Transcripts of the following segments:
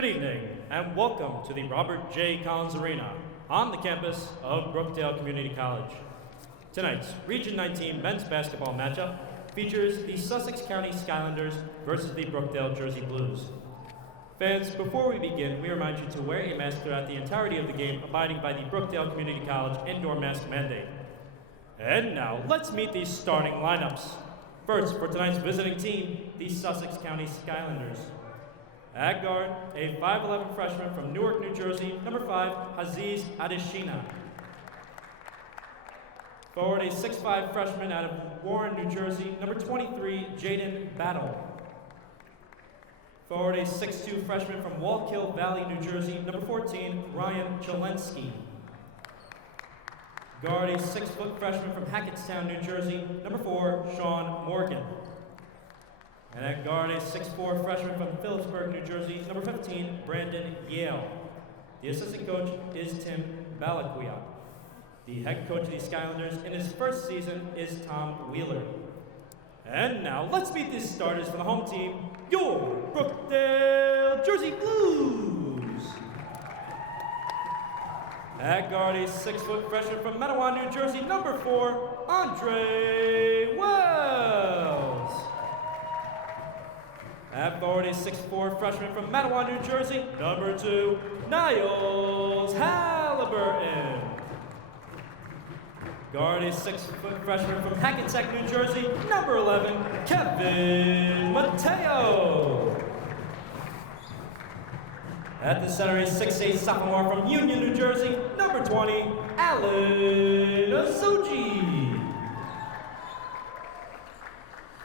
Good evening, and welcome to the Robert J. Collins Arena on the campus of Brookdale Community College. Tonight's Region 19 men's basketball matchup features the Sussex County Skylanders versus the Brookdale Jersey Blues. Fans, before we begin, we remind you to wear a mask throughout the entirety of the game, abiding by the Brookdale Community College indoor mask mandate. And now, let's meet these starting lineups. First, for tonight's visiting team, the Sussex County Skylanders. At guard, a 5'11 freshman from Newark, New Jersey, number 5, Aziz Adeshina. Forward, a 6'5 freshman out of Warren, New Jersey, number 23, Jaden Battle. Forward, a 6'2 freshman from Wallkill Valley, New Jersey, number 14, Ryan Chalensky. Guard, a 6-foot freshman from Hackettstown, New Jersey, number 4, Sean Morgan. And at guard, a 6'4 freshman from Phillipsburg, New Jersey, number 15, Brandon Yale. The assistant coach is Tim Balaquia. The head coach of the Skylanders in his first season is Tom Wheeler. And now let's meet the starters for the home team, your Brookdale Jersey Blues. At guard, a 6-foot freshman from Matawan, New Jersey, number 4, Andre Wells. At forward, a 6'4 freshman from Matawan, New Jersey, number 2, Niles Halliburton. Guard, a 6-foot freshman from Hackensack, New Jersey, number 11, Kevin Mateo. At the center, a 6'8 sophomore from Union, New Jersey, number 20, Alan Azuji.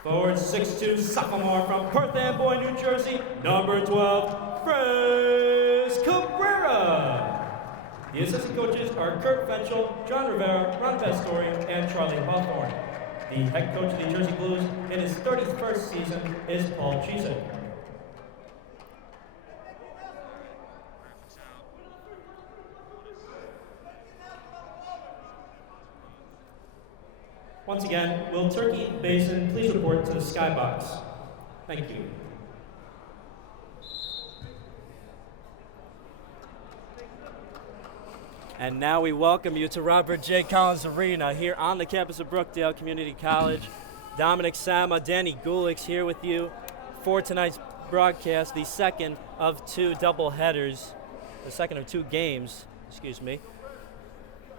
Forward, 6'2 sophomore from Perth Amboy, New Jersey, number 12, Fres Cabrera. The assistant coaches are Kurt Fenchel, John Rivera, Ron Pastori, and Charlie Hawthorne. The head coach of the Jersey Blues in his 31st season is Paul Chizik. Once again, will Turkey Basin please report to the skybox? Thank you. And now we welcome you to Robert J. Collins Arena here on the campus of Brookdale Community College. Dominic Sama, Danny Gulix here with you for tonight's broadcast, the second of two games, excuse me.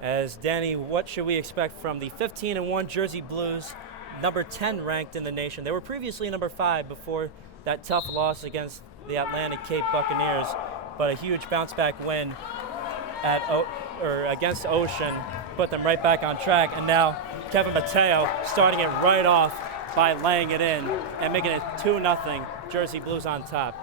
As Danny, what should we expect from the 15-1 Jersey Blues, number 10 ranked in the nation? They were previously number 5 before that tough loss against the Atlantic Cape Buccaneers, but a huge bounce-back win against Ocean put them right back on track. And now Kevin Mateo starting it right off by laying it in and making it 2-0 Jersey Blues on top.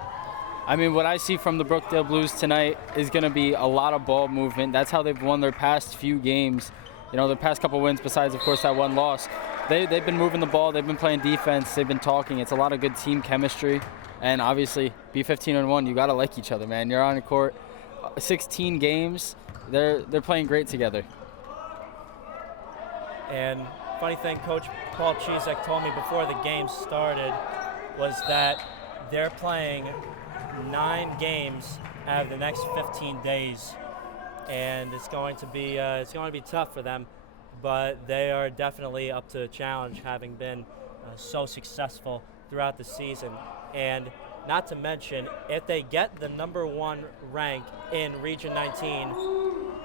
I mean, what I see from the Brookdale Blues tonight is going to be a lot of ball movement. That's how they've won their past few games. You know, their past couple wins, besides, of course, that one loss. They've been moving the ball. They've been playing defense. They've been talking. It's a lot of good team chemistry. And obviously, be 15-1, you got to like each other, man. You're on the court 16 games. They're playing great together. And funny thing, Coach Paul Chizik told me before the game started was that they're playing 9 games out of the next 15 days, and it's going to be tough for them, but they are definitely up to the challenge, having been so successful throughout the season. And not to mention, if they get the number 1 rank in Region 19,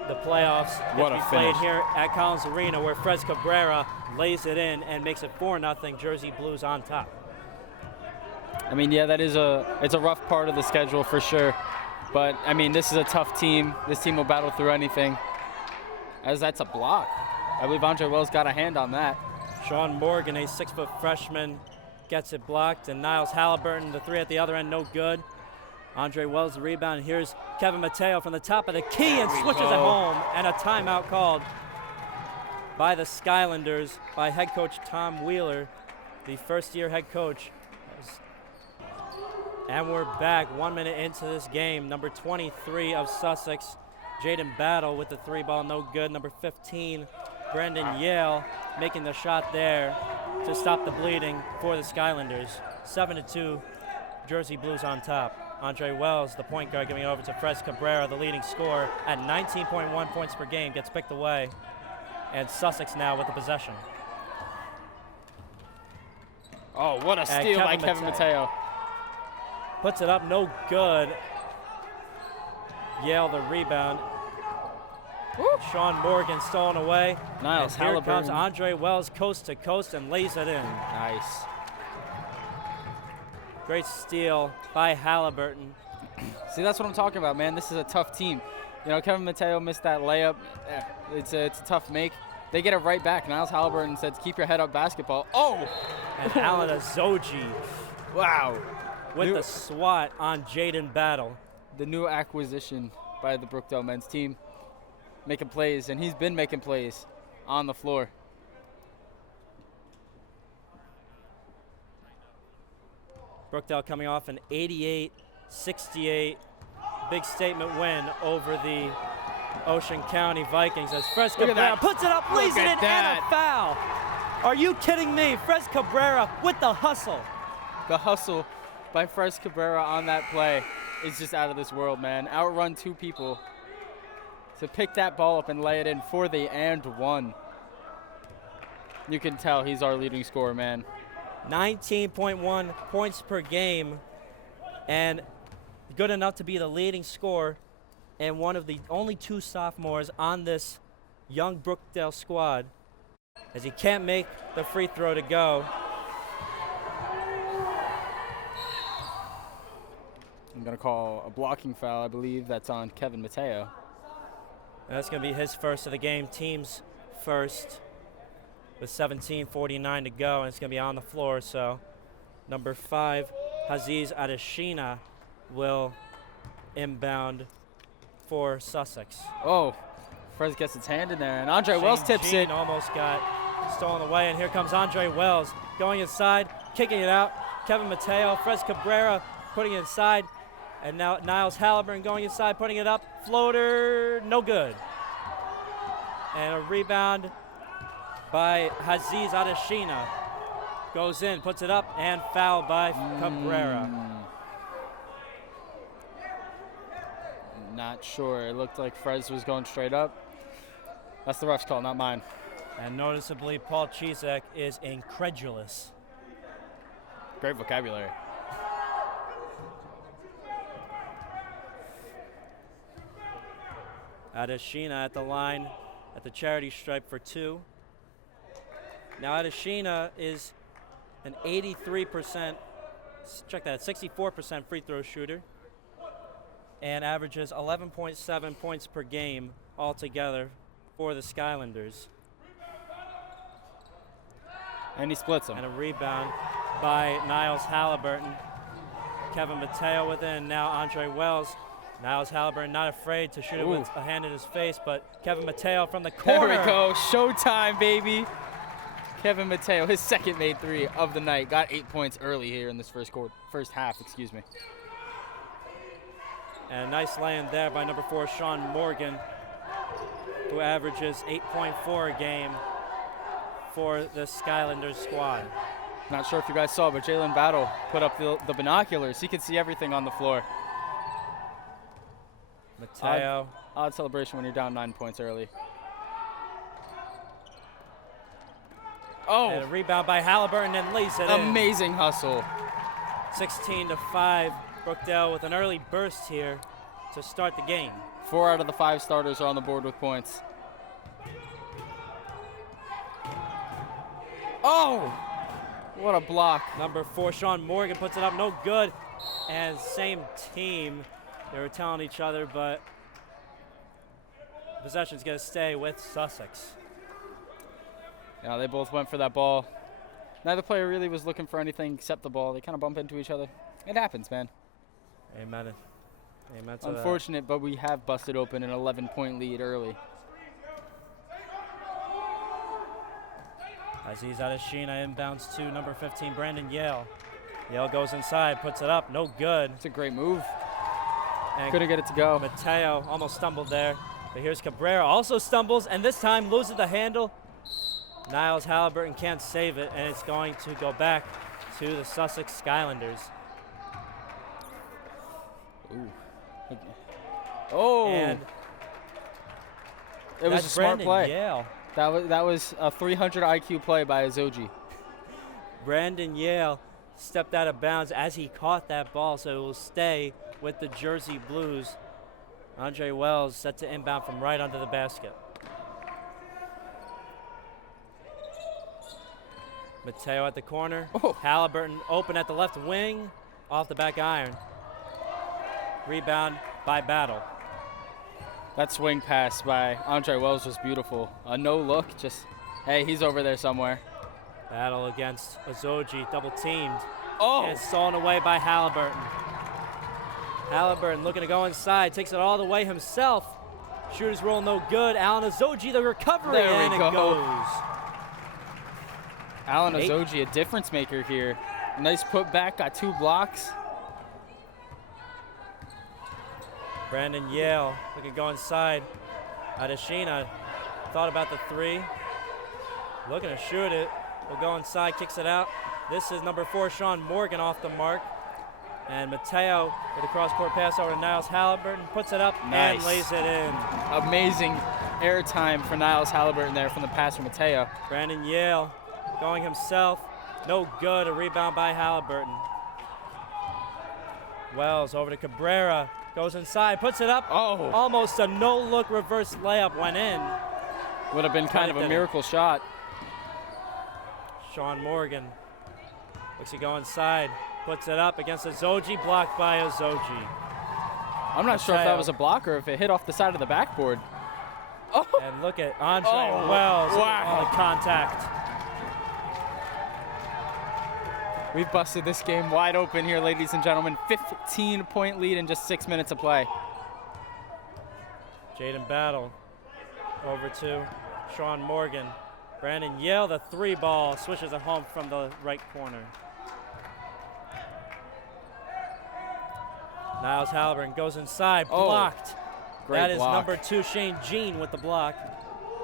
the playoffs will be played here at Collins Arena, where Fres Cabrera lays it in and makes it 4-0 Jersey Blues on top. I mean, yeah, it's a rough part of the schedule for sure. But, I mean, this is a tough team. This team will battle through anything. As that's a block. I believe Andre Wells got a hand on that. Sean Morgan, a 6-foot freshman, gets it blocked. And Niles Halliburton, the 3 at the other end, no good. Andre Wells, the rebound. Here's Kevin Mateo from the top of the key and switches it home. And a timeout called by the Skylanders by head coach Tom Wheeler, the first-year head coach. And we're back 1 minute into this game. Number 23 of Sussex, Jaden Battle with the 3 ball, no good. Number 15, Brandon Yale making the shot there to stop the bleeding for the Skylanders. 7-2, Jersey Blues on top. Andre Wells, the point guard, giving it over to Fres Cabrera, the leading scorer at 19.1 points per game, gets picked away. And Sussex now with the possession. Oh, what a steal by Kevin Mateo. Puts it up, no good. Yale the rebound. Woo. Sean Morgan stolen away. Niles Here Halliburton. comes Andre Wells coast to coast and lays it in. Nice. Great steal by Halliburton. See, that's what I'm talking about, man. This is a tough team. You know, Kevin Mateo missed that layup. It's a tough make. They get it right back. Niles Halliburton said, keep your head up basketball. Oh! And Alan Azoji Wow. with the swat on Jaden Battle. The new acquisition by the Brookdale men's team. Making plays, and he's been making plays on the floor. Brookdale coming off an 88-68 big statement win over the Ocean County Vikings as Fres Cabrera puts it up, lays it in, and a foul. Are you kidding me? Fres Cabrera with the hustle. The hustle by Fres Cabrera on that play is just out of this world, man. Outrun two people to pick that ball up and lay it in for the and one. You can tell he's our leading scorer, man. 19.1 points per game and good enough to be the leading scorer and one of the only two sophomores on this young Brookdale squad, as he can't make the free throw to go. I'm going to call a blocking foul, I believe. That's on Kevin Mateo. And that's going to be his first of the game, team's first, with 17:49 to go, and it's going to be on the floor. So number 5, Aziz Adeshina, will inbound for Sussex. Oh, Fres gets his hand in there, and Andre Wells tips it. Almost got stolen away, and here comes Andre Wells going inside, kicking it out. Kevin Mateo, Fres Cabrera putting it inside, and now Niles Halliburton going inside, putting it up. Floater, no good. And a rebound by Aziz Adeshina. Goes in, puts it up, and foul by Cabrera. Not sure. It looked like Fres was going straight up. That's the ref's call, not mine. And noticeably, Paul Chisak is incredulous. Great vocabulary. Adeshina at the line at the charity stripe for 2. Now Adeshina is an 83%, check that, 64% free throw shooter, and averages 11.7 points per game altogether for the Skylanders. And he splits them. And a rebound by Niles Halliburton. Kevin Mateo with it, and now Andre Wells. Niles Halliburton not afraid to shoot it with a hand in his face, but Kevin Mateo from the corner. There we go, showtime, baby. Kevin Mateo, his second made 3 of the night, got 8 points early here in this first half, excuse me. And a nice lay-in there by number 4, Sean Morgan, who averages 8.4 a game for the Skylanders squad. Not sure if you guys saw, but Jalen Battle put up the binoculars. He can see everything on the floor. Mateo. Odd celebration when you're down 9 points early. Oh! And a rebound by Halliburton and lays it in. Amazing hustle. 16-5. Brookdale with an early burst here to start the game. 4 out of the 5 starters are on the board with points. Oh! What a block. Number 4, Sean Morgan puts it up, no good. And same team, they were telling each other, but possession's gonna stay with Sussex. Yeah, they both went for that ball. Neither player really was looking for anything except the ball. They kind of bump into each other. It happens, man. Amen. Amen to Unfortunate, but we have busted open an 11-point lead early. Aziz Adeshina inbounds to number 15, Brandon Yale. Yale goes inside, puts it up, no good. It's a great move. And couldn't get it to go. Mateo almost stumbled there. But here's Cabrera, also stumbles, and this time loses the handle. Niles Halliburton can't save it, and it's going to go back to the Sussex Skylanders. Ooh. Oh. And it was a smart Brandon play. Yale. That was a 300 IQ play by Azoji. Brandon Yale stepped out of bounds as he caught that ball, so it will stay with the Jersey Blues. Andre Wells set to inbound from right under the basket. Mateo at the corner. Oh. Halliburton open at the left wing, off the back iron. Rebound by Battle. That swing pass by Andre Wells was beautiful. A no look, just, hey, he's over there somewhere. Battle against Azoji, double teamed. Oh! And stolen away by Halliburton. Halliburton looking to go inside, takes it all the way himself. Shooter's roll no good. Alan Azoji, the recovery, There we and it go. goes. Alan Azoji, a difference maker here. Nice putback, got 2 blocks. Brandon Yale looking to go inside. Adeshina thought about the 3. Looking to shoot it. Will go inside, kicks it out. This is number 4, Sean Morgan, off the mark. And Mateo with a cross-court pass over to Niles Halliburton, puts it up and lays it in. Amazing air time for Niles Halliburton there from the pass from Mateo. Brandon Yale going himself, no good, a rebound by Halliburton. Wells over to Cabrera, goes inside, puts it up. Oh. Almost a no-look reverse layup went in. Would have been kind of a miracle shot. Sean Morgan looks to go inside, puts it up against Azoji, blocked by Azoji. I'm not sure if that was a block or if it hit off the side of the backboard. Oh. And look at Andre Wells on the contact. We've busted this game wide open here, ladies and gentlemen. 15-point lead in just 6 minutes of play. Jaden Battle over to Sean Morgan. Brandon Yale, the 3 ball, swishes it home from the right corner. Niles Halliburton goes inside, blocked. Great that is block. number 2, Shane Jean with the block.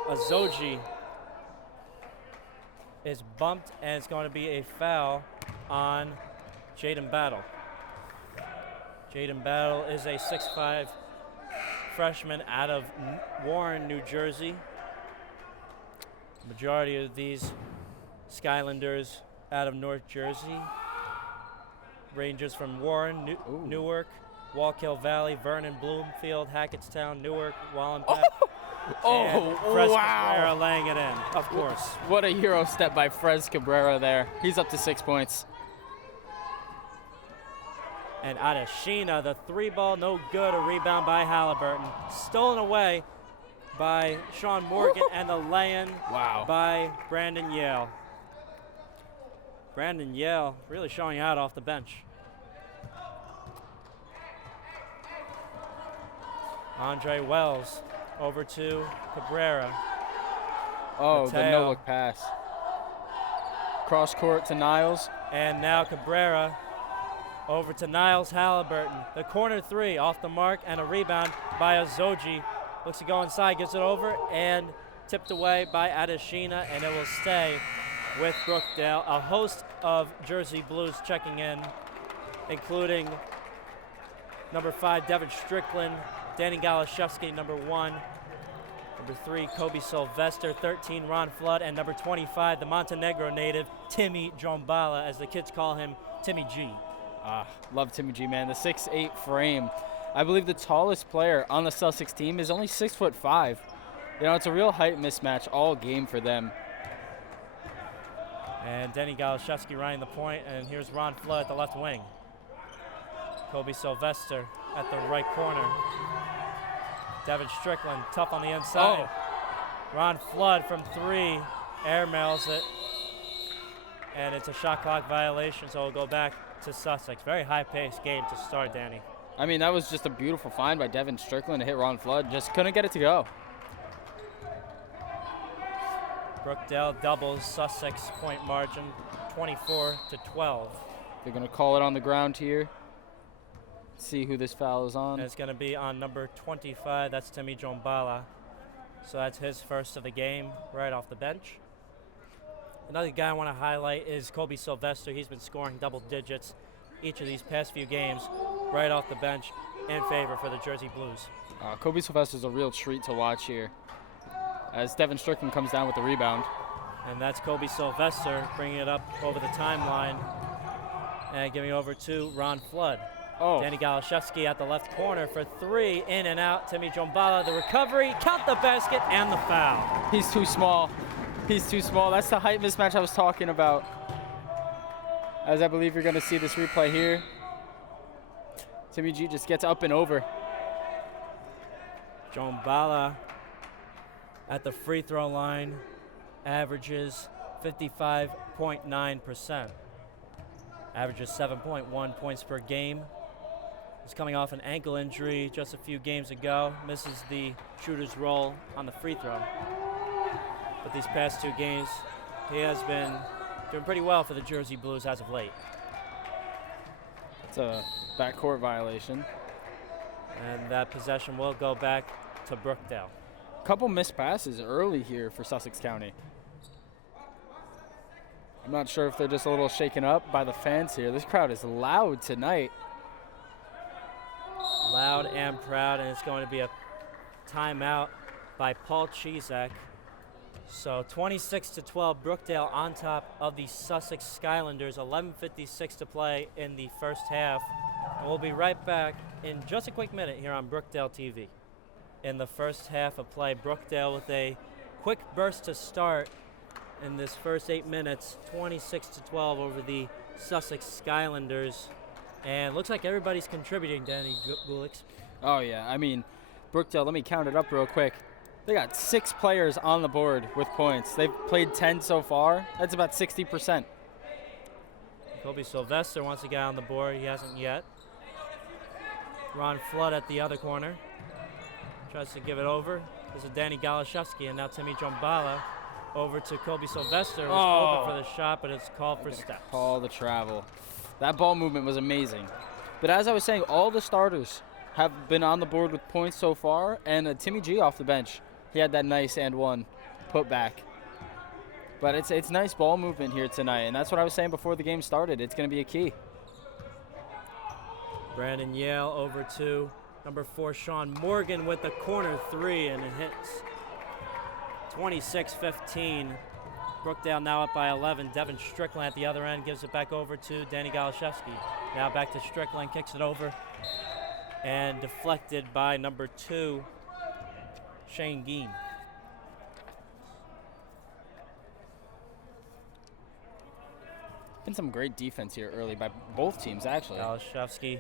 Azoji is bumped, and it's going to be a foul on Jaden Battle. Jaden Battle is a 6'5" freshman out of Warren, New Jersey. Majority of these Skylanders out of North Jersey. Rangers from Warren, Newark, Wallkill Valley, Vernon, Bloomfield, Hackettstown, Newark, Wallenpauck. Cabrera laying it in, of course. What a hero step by Frez Cabrera there. He's up to 6 points. And Adeshina, the 3 ball, no good. A rebound by Halliburton. Stolen away by Sean Morgan, and the lay-in by Brandon Yale. Brandon Yale really showing out off the bench. Andre Wells over to Cabrera. Oh, Mateo. the no-look pass. Cross court to Niles. And now Cabrera over to Niles Halliburton. The corner 3 off the mark, and a rebound by Azoji. Looks to go inside, gets it over, and tipped away by Adeshina, and it will stay with Brookdale. A host of Jersey Blues checking in, including number 5, Devin Strickland, Danny Galashevsky, number 1, number 3, Kobe Sylvester, 13, Ron Flood, and number 25, the Montenegro native, Timmy Jombala, as the kids call him, Timmy G. Love Timmy G, man. The 6'8" frame. I believe the tallest player on the Sussex team is only 6'5". You know, it's a real height mismatch all game for them. And Denny Galashevsky running the point, and here's Ron Flood at the left wing. Kobe Sylvester at the right corner. Devin Strickland, tough on the inside. Ron Flood from 3, airmails it. And it's a shot clock violation, so it'll go back to Sussex. Very high-paced game to start, Danny. I mean, that was just a beautiful find by Devin Strickland to hit Ron Flood. Just couldn't get it to go. Brookdale doubles Sussex point margin, 24-12. They're going to call it on the ground here. See who this foul is on. And it's going to be on number 25. That's Timmy Jombala. So that's his first of the game right off the bench. Another guy I want to highlight is Kobe Sylvester. He's been scoring double digits each of these past few games. right off the bench in favor for the Jersey Blues. Kobe Sylvester's a real treat to watch here as Devin Strickland comes down with the rebound. And that's Kobe Sylvester bringing it up over the timeline and giving over to Ron Flood. Oh. Danny Galashevsky at the left corner for three, in and out. Timmy Jombala, the recovery, count the basket, and the foul. He's too small. He's too small. That's the height mismatch I was talking about. As I believe you're going to see this replay here. Timmy G just gets up and over. Jombala at the free throw line averages 55.9%. Averages 7.1 points per game. He's coming off an ankle injury just a few games ago. Misses the shooter's role on the free throw. But these past 2 games, he has been doing pretty well for the Jersey Blues as of late. It's a backcourt violation. And that possession will go back to Brookdale. Couple missed passes early here for Sussex County. I'm not sure if they're just a little shaken up by the fans here. This crowd is loud tonight. Loud and proud, and it's going to be a timeout by Paul Chizak. So 26-12, Brookdale on top of the Sussex Skylanders. 11:56 to play in the first half. And we'll be right back in just a quick minute here on Brookdale TV. In the first half of play, Brookdale with a quick burst to start in this first 8 minutes, 26-12 over the Sussex Skylanders. And looks like everybody's contributing, Danny Gulix. Oh, yeah. I mean, Brookdale, let me count it up real quick. They got 6 players on the board with points. They've played 10 so far. That's about 60%. Kobe Sylvester wants to get on the board. He hasn't yet. Ron Flood at the other corner. Tries to give it over. This is Danny Galashevsky, and now Timmy Jombala over to Kobe Sylvester. Who's open for the shot, but it's called for steps. Call the travel. That ball movement was amazing. But as I was saying, all the starters have been on the board with points so far, and Timmy G off the bench. He had that nice and one put back. But it's nice ball movement here tonight, and that's what I was saying before the game started. It's going to be a key. Brandon Yale over to number 4, Sean Morgan with the corner 3, and it hits. 26-15. Brookdale now up by 11. Devin Strickland at the other end gives it back over to Danny Galashevsky. Now back to Strickland, kicks it over, and deflected by number 2, Shane Geen. Been some great defense here early by both teams, actually. Galashevsky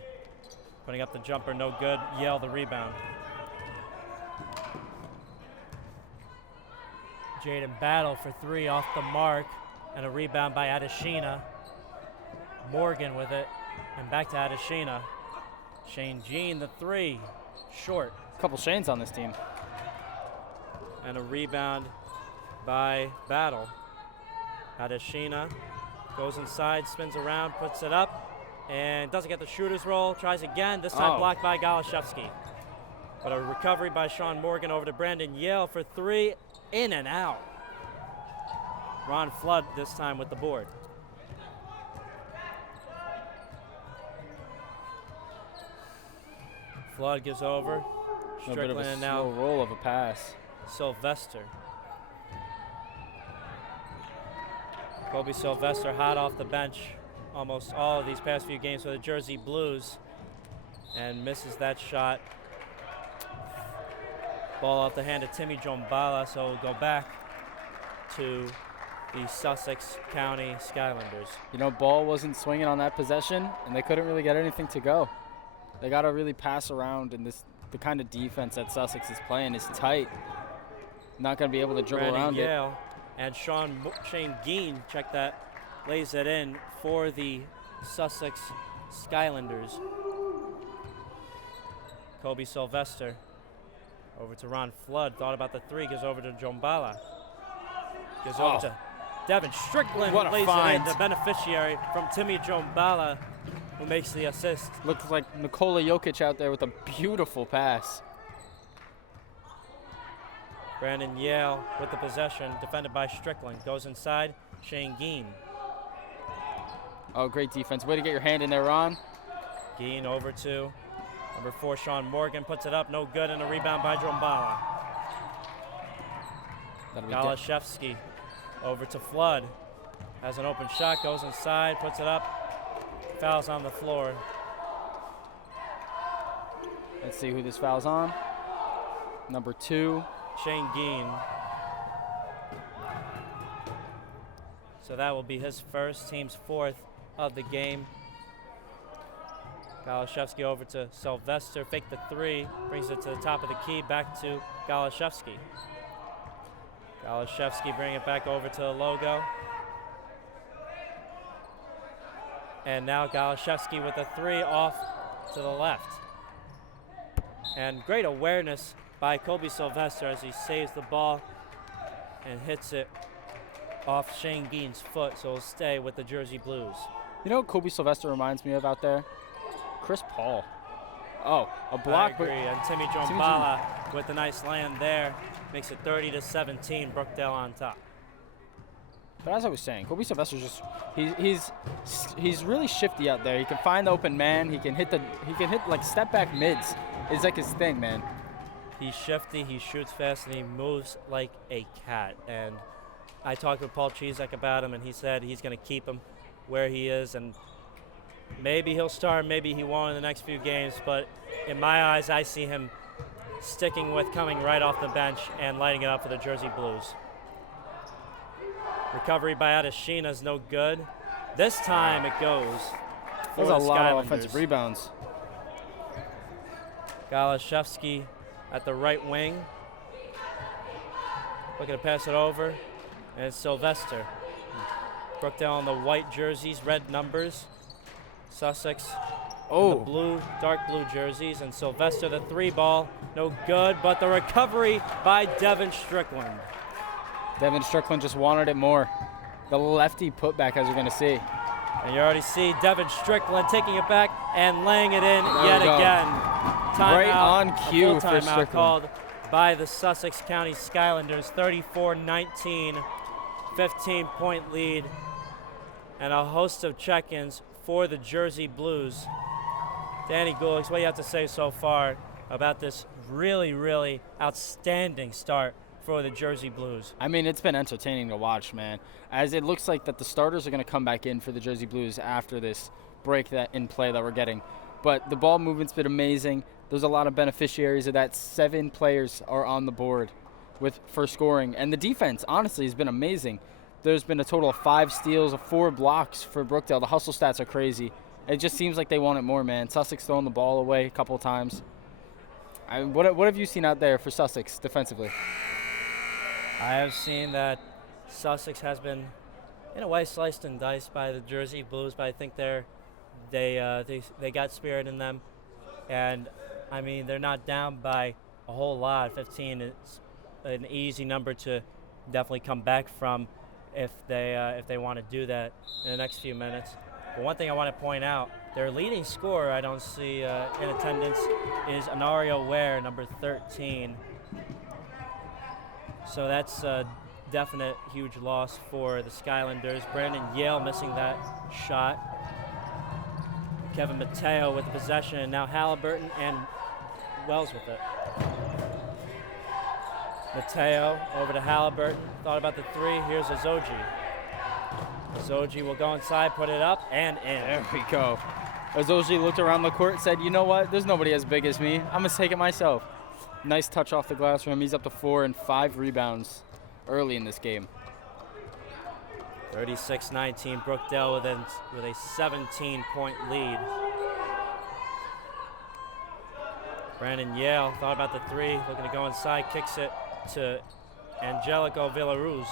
putting up the jumper, no good. Yale the rebound. Jaden Battle for 3 off the mark, and a rebound by Adeshina. Morgan with it, and back to Adeshina. Shane Geen, the 3, short. A couple Shanes on this team. And a rebound by Battle. Adeshina goes inside, spins around, puts it up, and doesn't get the shooter's roll. Tries again, this time blocked by Galashevsky. But a recovery by Sean Morgan over to Brandon Yale for 3, in and out. Ron Flood this time with the board. Flood gives over. Strickland and now slow roll of a pass. Sylvester. Kobe Sylvester hot off the bench almost all of these past few games for the Jersey Blues, and misses that shot. Ball off the hand of Timmy Jombala, so we'll go back to the Sussex County Skylanders. You know, ball wasn't swinging on that possession, and they couldn't really get anything to go. They got to really pass around, and the kind of defense that Sussex is playing is tight. Not going to be able to dribble around Yale and Shane Geen, check that, lays it in for the Sussex Skylanders. Kobe Sylvester over to Ron Flood, thought about the 3, gives over to Jombala. Gives over to Devin Strickland, what a lays find. it in, the beneficiary from Timmy Jombala, who makes the assist. Looks like Nikola Jokic out there with a beautiful pass. Brandon Yale with the possession, defended by Strickland. Goes inside, Shane Geen. Oh, great defense. Way to get your hand in there, Ron. Geen over to number 4, Sean Morgan, puts it up, no good, and a rebound by Drombala. Galashevsky over to Flood. Has an open shot, goes inside, puts it up, fouls on the floor. Let's see who this foul's on. Number 2. Shane Geen. So that will be his first, team's 4th of the game. Galashevsky over to Sylvester, fake the 3, brings it to the top of the key, back to Galashevsky. Galashevsky bring it back over to the logo. And now Galashevsky with a 3 off to the left. And great awareness by Kobe Sylvester as he saves the ball and hits it off Shane Geen's foot, so he'll stay with the Jersey Blues. You know what Kobe Sylvester reminds me of out there? Chris Paul. Oh, a block. I agree, and Timmy Drombala with a nice land there makes it 30-17, Brookdale on top. But as I was saying, Kobe Sylvester's just he's really shifty out there. He can find the open man. He can hit like step back mids. It's like his thing, man. He's shifty, he shoots fast, and he moves like a cat. And I talked with Paul Chizek about him, and he said he's going to keep him where he is, and maybe he'll start, maybe he won't in the next few games, but in my eyes, I see him sticking with coming right off the bench and lighting it up for the Jersey Blues. Recovery by Adeshina is no good. This time it goes for There's the a lot Skylanders. of offensive rebounds. Galashevsky at the right wing. Looking to pass it over. And it's Sylvester. Brookdale on the white jerseys, red numbers. Sussex in the blue, dark blue jerseys. And Sylvester, the 3 ball, no good. But the recovery by Devin Strickland. Devin Strickland just wanted it more. The lefty putback, as you're going to see. And you already see Devin Strickland taking it back and laying it in yet again. Right on cue for timeout Strickland. Called by the Sussex County Skylanders. 34-19, 15-point lead, and a host of check-ins for the Jersey Blues. Danny Gulix, what do you have to say so far about this really, really outstanding start for the Jersey Blues? I mean, it's been entertaining to watch, man. As it looks like that the starters are going to come back in for the Jersey Blues after this break that in play that we're getting. But the ball movement's been amazing. There's a lot of beneficiaries of that. 7 players are on the board for scoring. And the defense, honestly, has been amazing. There's been a total of 5 steals, 4 blocks for Brookdale. The hustle stats are crazy. It just seems like they want it more, man. Sussex throwing the ball away a couple of times. What have you seen out there for Sussex defensively? I have seen that Sussex has been, in a way, sliced and diced by the Jersey Blues, but I think they got spirit in them. And, I mean, they're not down by a whole lot. 15 is an easy number to definitely come back from if they want to do that in the next few minutes. But one thing I want to point out, their leading scorer I don't see in attendance is Anario Ware, number 13. So that's a definite huge loss for the Skylanders. Brandon Yale missing that shot. Kevin Mateo with the possession, and now Halliburton and Wells with it. Mateo over to Halliburton. Thought about the 3. Here's Azoji. Azoji will go inside, put it up, and in. There we go. Azoji looked around the court and said, you know what? There's nobody as big as me. I'm going to take it myself. Nice touch off the glass for him. He's up to 4 and 5 rebounds early in this game. 36-19, Brookdale with a 17-point lead. Brandon Yale thought about the 3, looking to go inside, kicks it to Angelico Villaruz.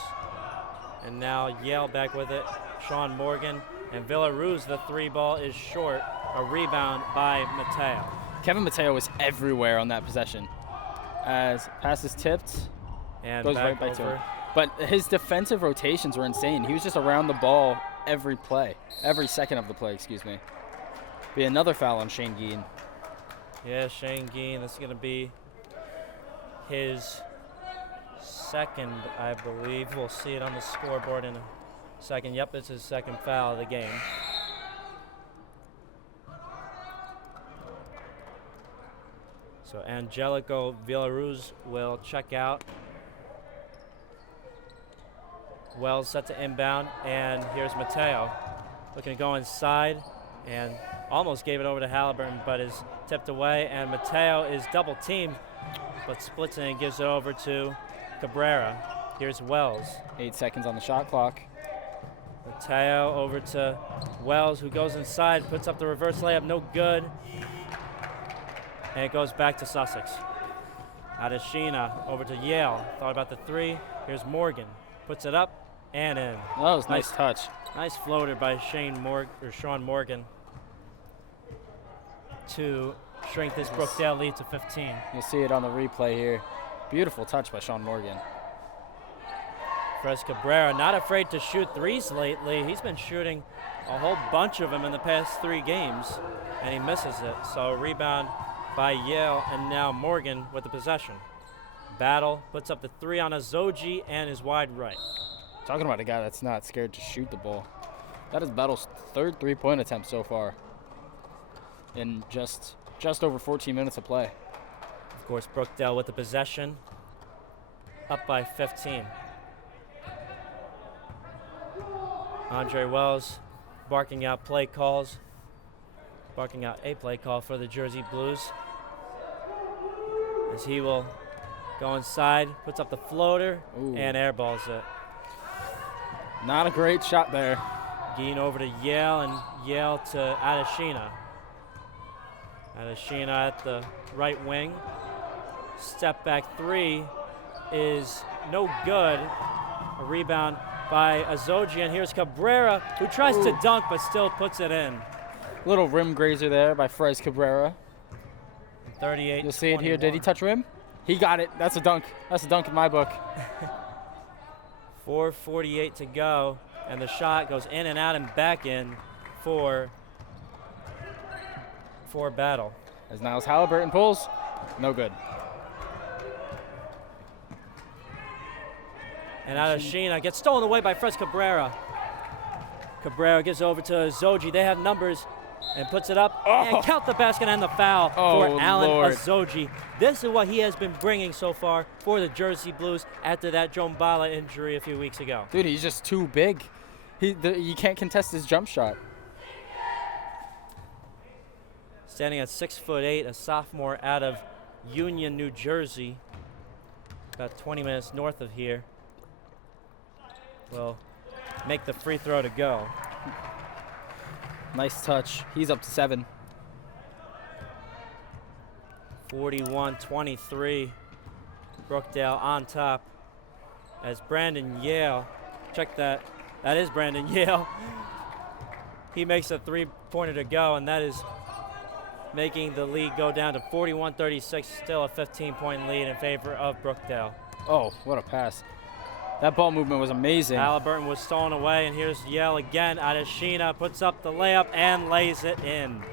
And now Yale back with it, Sean Morgan. And Villaruz, the 3 ball is short, a rebound by Mateo. Kevin Mateo was everywhere on that possession. As pass is tipped, and goes right back to him. But his defensive rotations were insane. He was just around the ball every second of the play, excuse me. Be another foul on Shane Geen. Yeah, Shane Geen, this is going to be his second, I believe. We'll see it on the scoreboard in a second. Yep, it's his second foul of the game. So Angelico Villaruz will check out. Wells set to inbound, and here's Mateo. Looking to go inside, and almost gave it over to Halliburton, but is tipped away, and Mateo is double teamed, but splits it and gives it over to Cabrera. Here's Wells. 8 seconds on the shot clock. Mateo over to Wells, who goes inside, puts up the reverse layup, no good. And it goes back to Sussex. Adesina over to Yale, thought about the three. Here's Morgan, puts it up and in. That was nice touch. Nice floater by Sean Morgan to shrink this Brookdale lead to 15. You'll see it on the replay here. Beautiful touch by Sean Morgan. Fres Cabrera, not afraid to shoot threes lately. He's been shooting a whole bunch of them in the past 3 games, and he misses it. So rebound by Yale, and now Morgan with the possession. Battle puts up the 3 on Azoji and is wide right. Talking about a guy that's not scared to shoot the ball. That is Battle's 3rd three-point attempt so far in just over 14 minutes of play. Of course, Brookdale with the possession, up by 15. Andre Wells barking out a play call for the Jersey Blues, as he will go inside, puts up the floater, and airballs it. Not a great shot there. Geen over to Yale, and Yale to Adesina. Adesina at the right wing. Step back 3 is no good. A rebound by Azoji, and here's Cabrera, who tries to dunk but still puts it in. Little rim grazer there by Fres Cabrera. 38. You'll see it here. Did he touch rim? He got it. That's a dunk. That's a dunk in my book. 4:48 to go, and the shot goes in and out and back in for Battle. As Niles Halliburton pulls, no good. And Adesina gets stolen away by Fres Cabrera. Cabrera gives over to Azoji. They have numbers, and puts it up and count the basket and the foul for Alan Azoji. This is what he has been bringing so far for the Jersey Blues after that Jombala injury a few weeks ago. Dude, he's just too big. You can't contest his jump shot. Standing at 6'8", a sophomore out of Union, New Jersey, about 20 minutes north of here, will make the free throw to go. Nice touch. He's up to 7. 41-23. Brookdale on top as Brandon Yale, check that, that is Brandon Yale. He makes a 3-pointer to go, and that is making the lead go down to 41-36, still a 15-point lead in favor of Brookdale. Oh, what a pass. That ball movement was amazing. Halliburton was stolen away, and here's Yale again. Adesina puts up the layup and lays it in.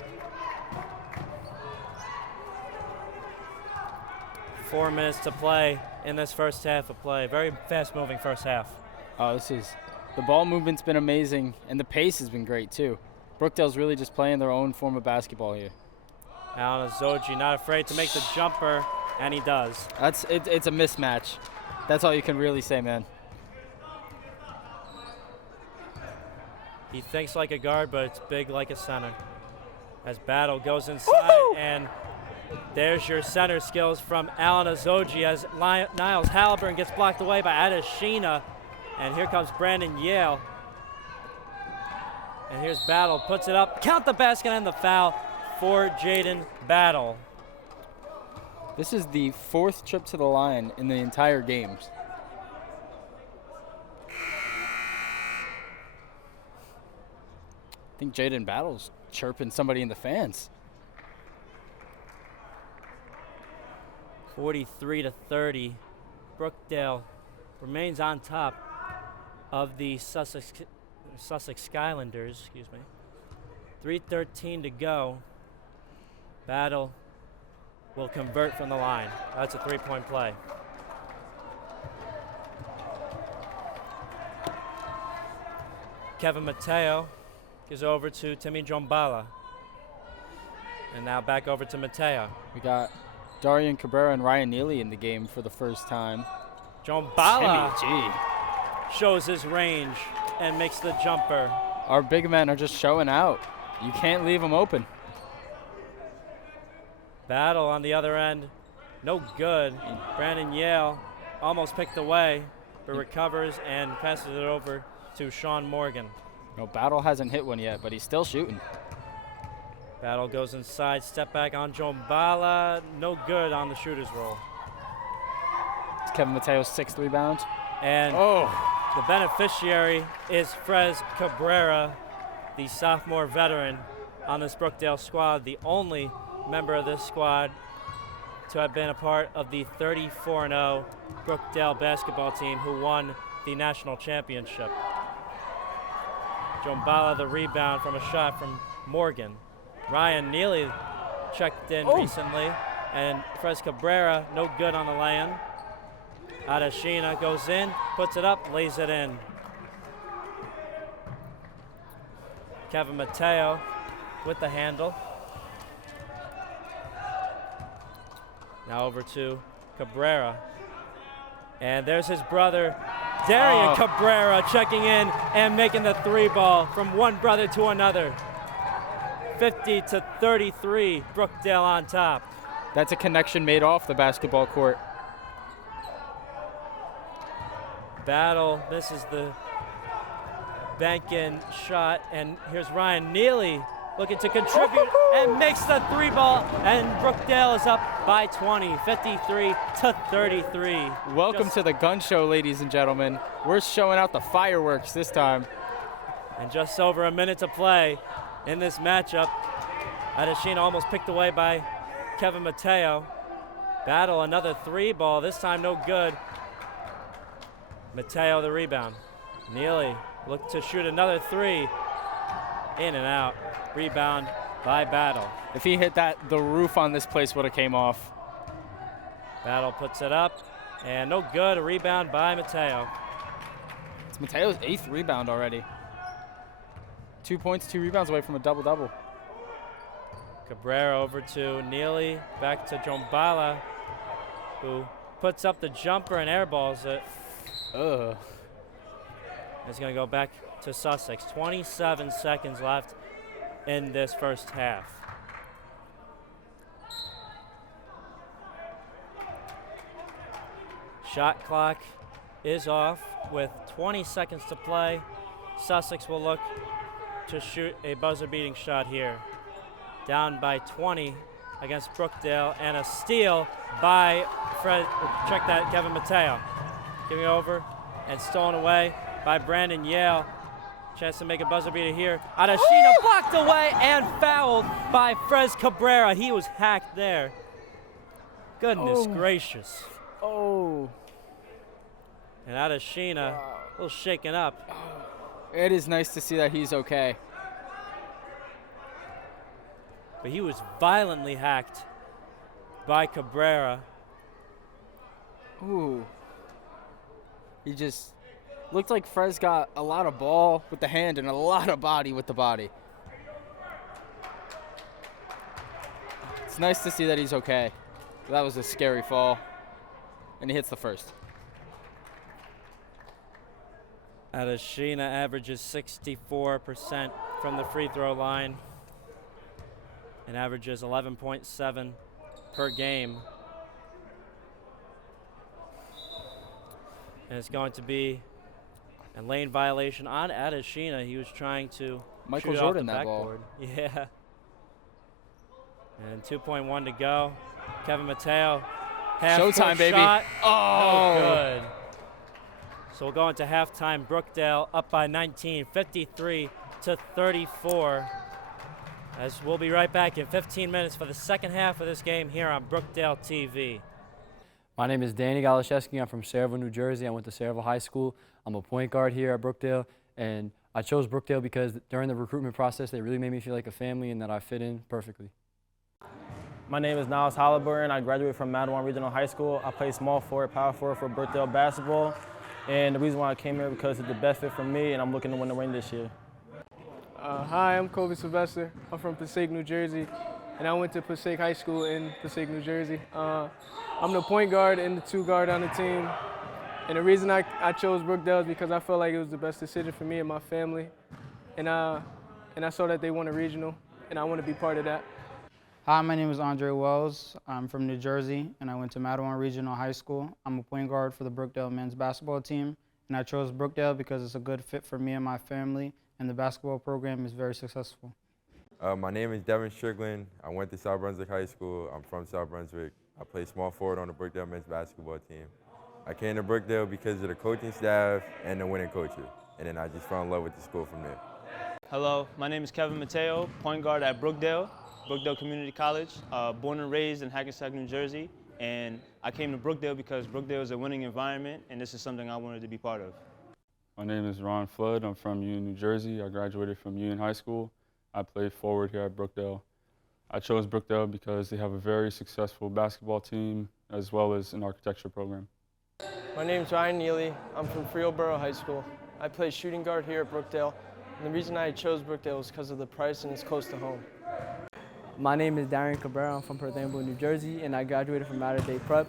4 minutes to play in this first half of play. Very fast-moving first half. Oh, the ball movement's been amazing, and the pace has been great too. Brookdale's really just playing their own form of basketball here. Alan Azoji not afraid to make the jumper, and he does. It's a mismatch. That's all you can really say, man. He thinks like a guard, but it's big like a center. As Battle goes inside, and there's your center skills from Alan Azoji as Niles Halliburton gets blocked away by Adesina. And here comes Brandon Yale. And here's Battle, puts it up, count the basket and the foul for Jaden Battle. This is the 4th trip to the line in the entire games. I think Jaden Battle's chirping somebody in the fans. 43-30. Brookdale remains on top of the Sussex Skylanders. 3:13 to go. Battle will convert from the line. That's a 3-point play. Kevin Mateo gives over to Timmy Jombala. And now back over to Mateo. We got Darian Cabrera and Ryan Neely in the game for the first time. Jombala Timmy G. shows his range and makes the jumper. Our big men are just showing out. You can't leave them open. Battle on the other end, no good. Brandon Yale almost picked away, but recovers and passes it over to Sean Morgan. No, Battle hasn't hit one yet, but he's still shooting. Battle goes inside, step back on Jombala, no good on the shooter's roll. It's Kevin Mateo's 6th rebound. And the beneficiary is Frez Cabrera, the sophomore veteran on this Brookdale squad, the only member of this squad to have been a part of the 34-0 Brookdale basketball team who won the national championship. Jombala the rebound from a shot from Morgan. Ryan Neely checked in recently, and Frez Cabrera no good on the lay-in. Adesina goes in, puts it up, lays it in. Kevin Mateo with the handle. Now over to Cabrera. And there's his brother, Darian Cabrera, checking in and making the 3-ball from one brother to another. 50-33, Brookdale on top. That's a connection made off the basketball court. Battle misses the bank-in shot, and here's Ryan Neely looking to contribute and makes the 3-ball, and Brookdale is up by 20, 53-33. Welcome to the gun show, ladies and gentlemen. We're showing out the fireworks this time. And just over a minute to play in this matchup. Adesina almost picked away by Kevin Mateo. Battle another 3-ball, this time no good. Mateo the rebound. Neely looked to shoot another 3. In and out. Rebound by Battle. If he hit that, the roof on this place would have came off. Battle puts it up, and no good. A rebound by Mateo. It's Mateo's 8th rebound already. 2 points, 2 rebounds away from a double-double. Cabrera over to Neely, back to Jombala, who puts up the jumper and airballs it. It's going to go back to Sussex. 27 seconds left in this first half. Shot clock is off with 20 seconds to play. Sussex will look to shoot a buzzer-beating shot here. Down by 20 against Brookdale, and a steal by Kevin Mateo. Giving it over and stolen away by Brandon Yale. Chance to make a buzzer beater here. Adesina blocked away and fouled by Frez Cabrera. He was hacked there. Goodness gracious. Oh. And Adesina a little shaken up. It is nice to see that he's okay. But he was violently hacked by Cabrera. Ooh. He just looked like Frez got a lot of ball with the hand and a lot of body with the body. It's nice to see that he's okay. That was a scary fall. And he hits the first. Adesina averages 64% from the free throw line and averages 11.7 per game. And it's going to be a lane violation on Adesina. He was trying to Michael shoot Jordan off the that ball. backboard. Yeah. And 2.1 to go. Kevin Mateo. Showtime, baby. Shot. Oh, No good. So we'll go into halftime. Brookdale up by 19, 53-34. As we'll be right back in 15 minutes for the second half of this game here on Brookdale TV. My name is Danny Galashevsky. I'm from Sayreville, New Jersey. I went to Sayreville High School. I'm a point guard here at Brookdale, and I chose Brookdale because during the recruitment process, they really made me feel like a family and that I fit in perfectly. My name is Niles Halliburton. I graduated from Madawan Regional High School. I play small forward, power forward for Brookdale basketball. And the reason why I came here because it's the best fit for me, and I'm looking to win the ring this year. Hi, I'm Kobe Sylvester. I'm from Passaic, New Jersey. and I went to Passaic High School in Passaic, New Jersey. I'm the point guard and the two guard on the team. And the reason I chose Brookdale is because I felt like it was the best decision for me and my family. And I saw that they won a regional, and I want to be part of that. Hi, my name is Andre Wells. I'm from New Jersey, and I went to Mattawan Regional High School. I'm a point guard for the Brookdale men's basketball team, and I chose Brookdale because it's a good fit for me and my family, and the basketball program is very successful. My name is Devin Strickland. I went to South Brunswick High School. I'm from South Brunswick. I play small forward on the Brookdale men's basketball team. I came to Brookdale because of the coaching staff and the winning coaches, and then I just fell in love with the school from there. Hello, my name is Kevin Mateo, point guard at Brookdale Community College, born and raised in Hackensack, New Jersey, and I came to Brookdale because Brookdale is a winning environment, and this is something I wanted to be part of. My name is Ron Flood. I'm from Union, New Jersey. I graduated from Union High School. I played forward here at Brookdale. I chose Brookdale because they have a very successful basketball team as well as an architecture program. My name's Ryan Neely. I'm from Freelboro High School. I play shooting guard here at Brookdale. And the reason I chose Brookdale was because of the price and it's close to home. My name is Darian Cabrera. I'm from Perth Amboy, New Jersey, and I graduated from Mater Dei Prep.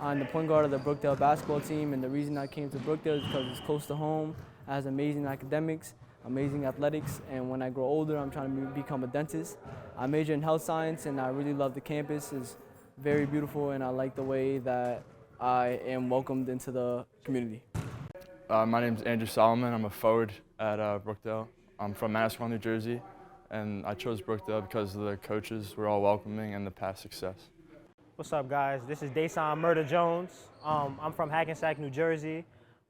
I'm the point guard of the Brookdale basketball team, and the reason I came to Brookdale is because it's close to home, it has amazing academics, amazing athletics, and when I grow older, I'm trying to become a dentist. I major in health science, and I really love the campus. It's very beautiful, and I like the way that I am welcomed into the community. My name is Andrew Solomon. I'm a forward at Brookdale. I'm from Manasquan, New Jersey, and I chose Brookdale because the coaches were all welcoming and the past success. What's up, guys? This is Dason Murder Jones. I'm from Hackensack, New Jersey.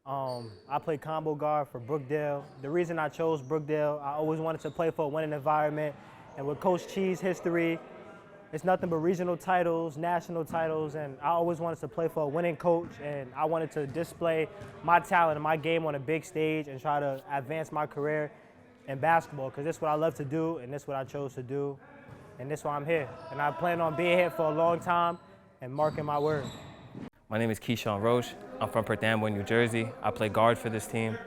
I play combo guard for Brookdale. The reason I chose Brookdale, I always wanted to play for a winning environment, and with Coach Chee's history, it's nothing but regional titles, national titles, and I always wanted to play for a winning coach, and I wanted to display my talent and my game on a big stage and try to advance my career in basketball, because this is what I love to do, and this is what I chose to do, and this is why I'm here. And I plan on being here for a long time and marking my word. My name is Keyshawn Roche. I'm from Perth Amboy, New Jersey. I play guard for this team.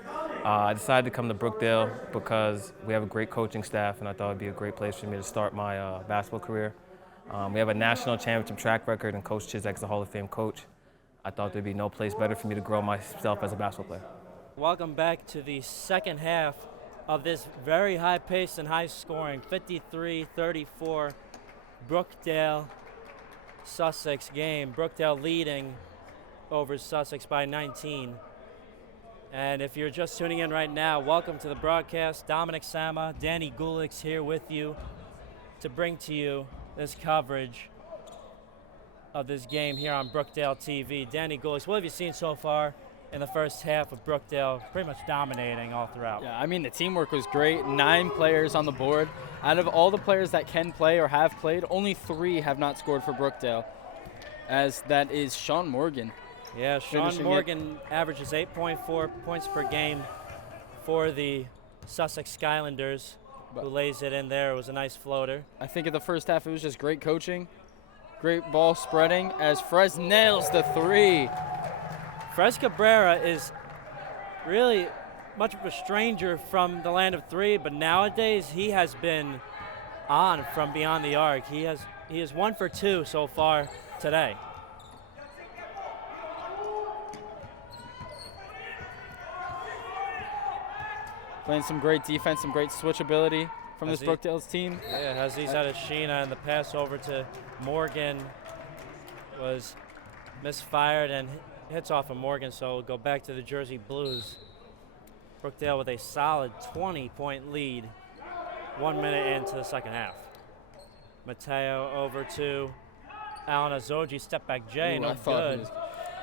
I decided to come to Brookdale because we have a great coaching staff, and I thought it would be a great place for me to start my basketball career. We have a national championship track record, and Coach Chizek's a Hall of Fame coach. I thought there'd be no place better for me to grow myself as a basketball player. Welcome back to the second half of this very high-paced and high-scoring 53-34 Brookdale Sussex game. Brookdale leading over Sussex by 19. And if you're just tuning in right now, welcome to the broadcast. Dominic Sama, Danny Gulix here with you to bring to you this coverage of this game here on Brookdale TV. Danny Gulix, what have you seen so far in the first half of Brookdale, pretty much dominating all throughout? Yeah, I mean, the teamwork was great. 9 players on the board. Out of all the players that can play or have played, only 3 have not scored for Brookdale, as that is Sean Morgan. Yeah, Sean Morgan averages 8.4 points per game for the Sussex Skylanders, who lays it in there. It was a nice floater. I think in the first half it was just great coaching, great ball spreading, as Frez nails the 3. Frez Cabrera is really much of a stranger from the land of 3, but nowadays he has been on from beyond the arc. He is 1 for 2 so far today. Playing some great defense, some great switchability from this Brookdale's team. Yeah, Aziz Adeshina, and the pass over to Morgan was misfired and hits off of Morgan, so we'll go back to the Jersey Blues. Brookdale with a solid 20-point lead 1 minute into the second half. Mateo over to Alan Azoji, step back J, no good.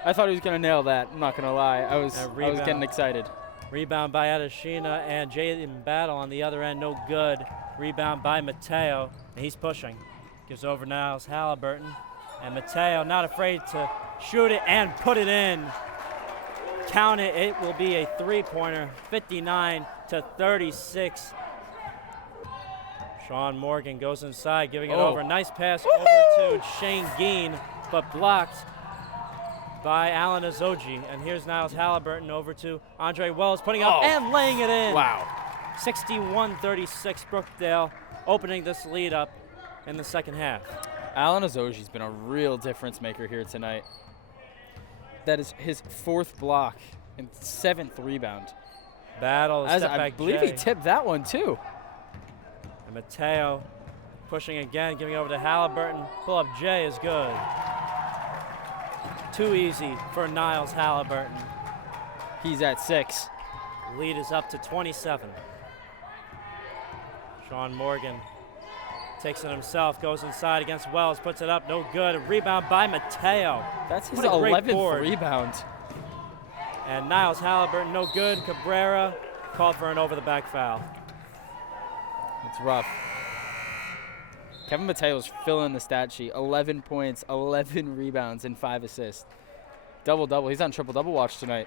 I thought he was going to nail that, I'm not going to lie. I was getting excited. Rebound by Adeshina, and Jaden Battle on the other end, no good. Rebound by Mateo, and he's pushing. Gives over Niles Halliburton, and Mateo not afraid to shoot it and put it in. Count it, it will be a 3-pointer, 59-36. Sean Morgan goes inside, giving it over. Nice pass over to Shane Geen, but blocked by Alan Azoji. And here's Niles Halliburton over to Andre Wells, putting up and laying it in. Wow. 61-36 Brookdale, opening this lead up. in the second half. Alan Azogi's been a real difference maker here tonight. That is his 4th block and 7th rebound. Battle, As step I back believe Jay. he tipped that one too. And Mateo pushing again, giving over to Halliburton. Pull-up J is good. Too easy for Niles Halliburton. He's at 6. Lead is up to 27. Sean Morgan takes it himself, goes inside against Wells, puts it up, no good. A rebound by Mateo. That's his What a great 11th board. rebound. And Niles Halliburton, no good. Cabrera called for an over-the-back foul. It's rough. Kevin Mateo's filling the stat sheet. 11 points, 11 rebounds, and 5 assists. Double-double. He's on triple-double watch tonight.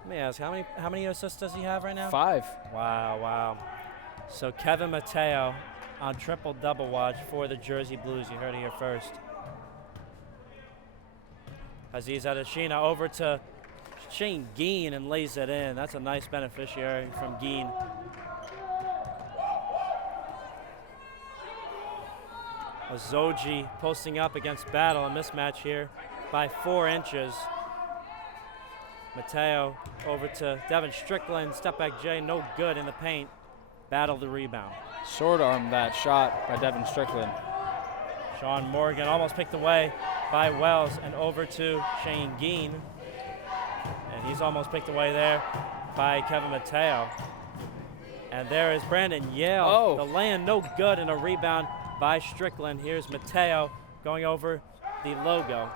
Let me ask, how many assists does he have right now? 5. Wow. So Kevin Mateo on triple-double watch for the Jersey Blues. You heard it here first. Aziz Adeshina over to Shane Geen and lays it in. That's a nice beneficiary from Geen. Azogi posting up against Battle, a mismatch here by 4 inches. Mateo over to Devin Strickland, step back J, no good in the paint. Battle the rebound. Short arm that shot by Devin Strickland. Sean Morgan almost picked away by Wells and over to Shane Geen. And he's almost picked away there by Kevin Mateo. And there is Brandon Yale. Oh. The lay-in no good and a rebound by Strickland. Here's Mateo going over the logo.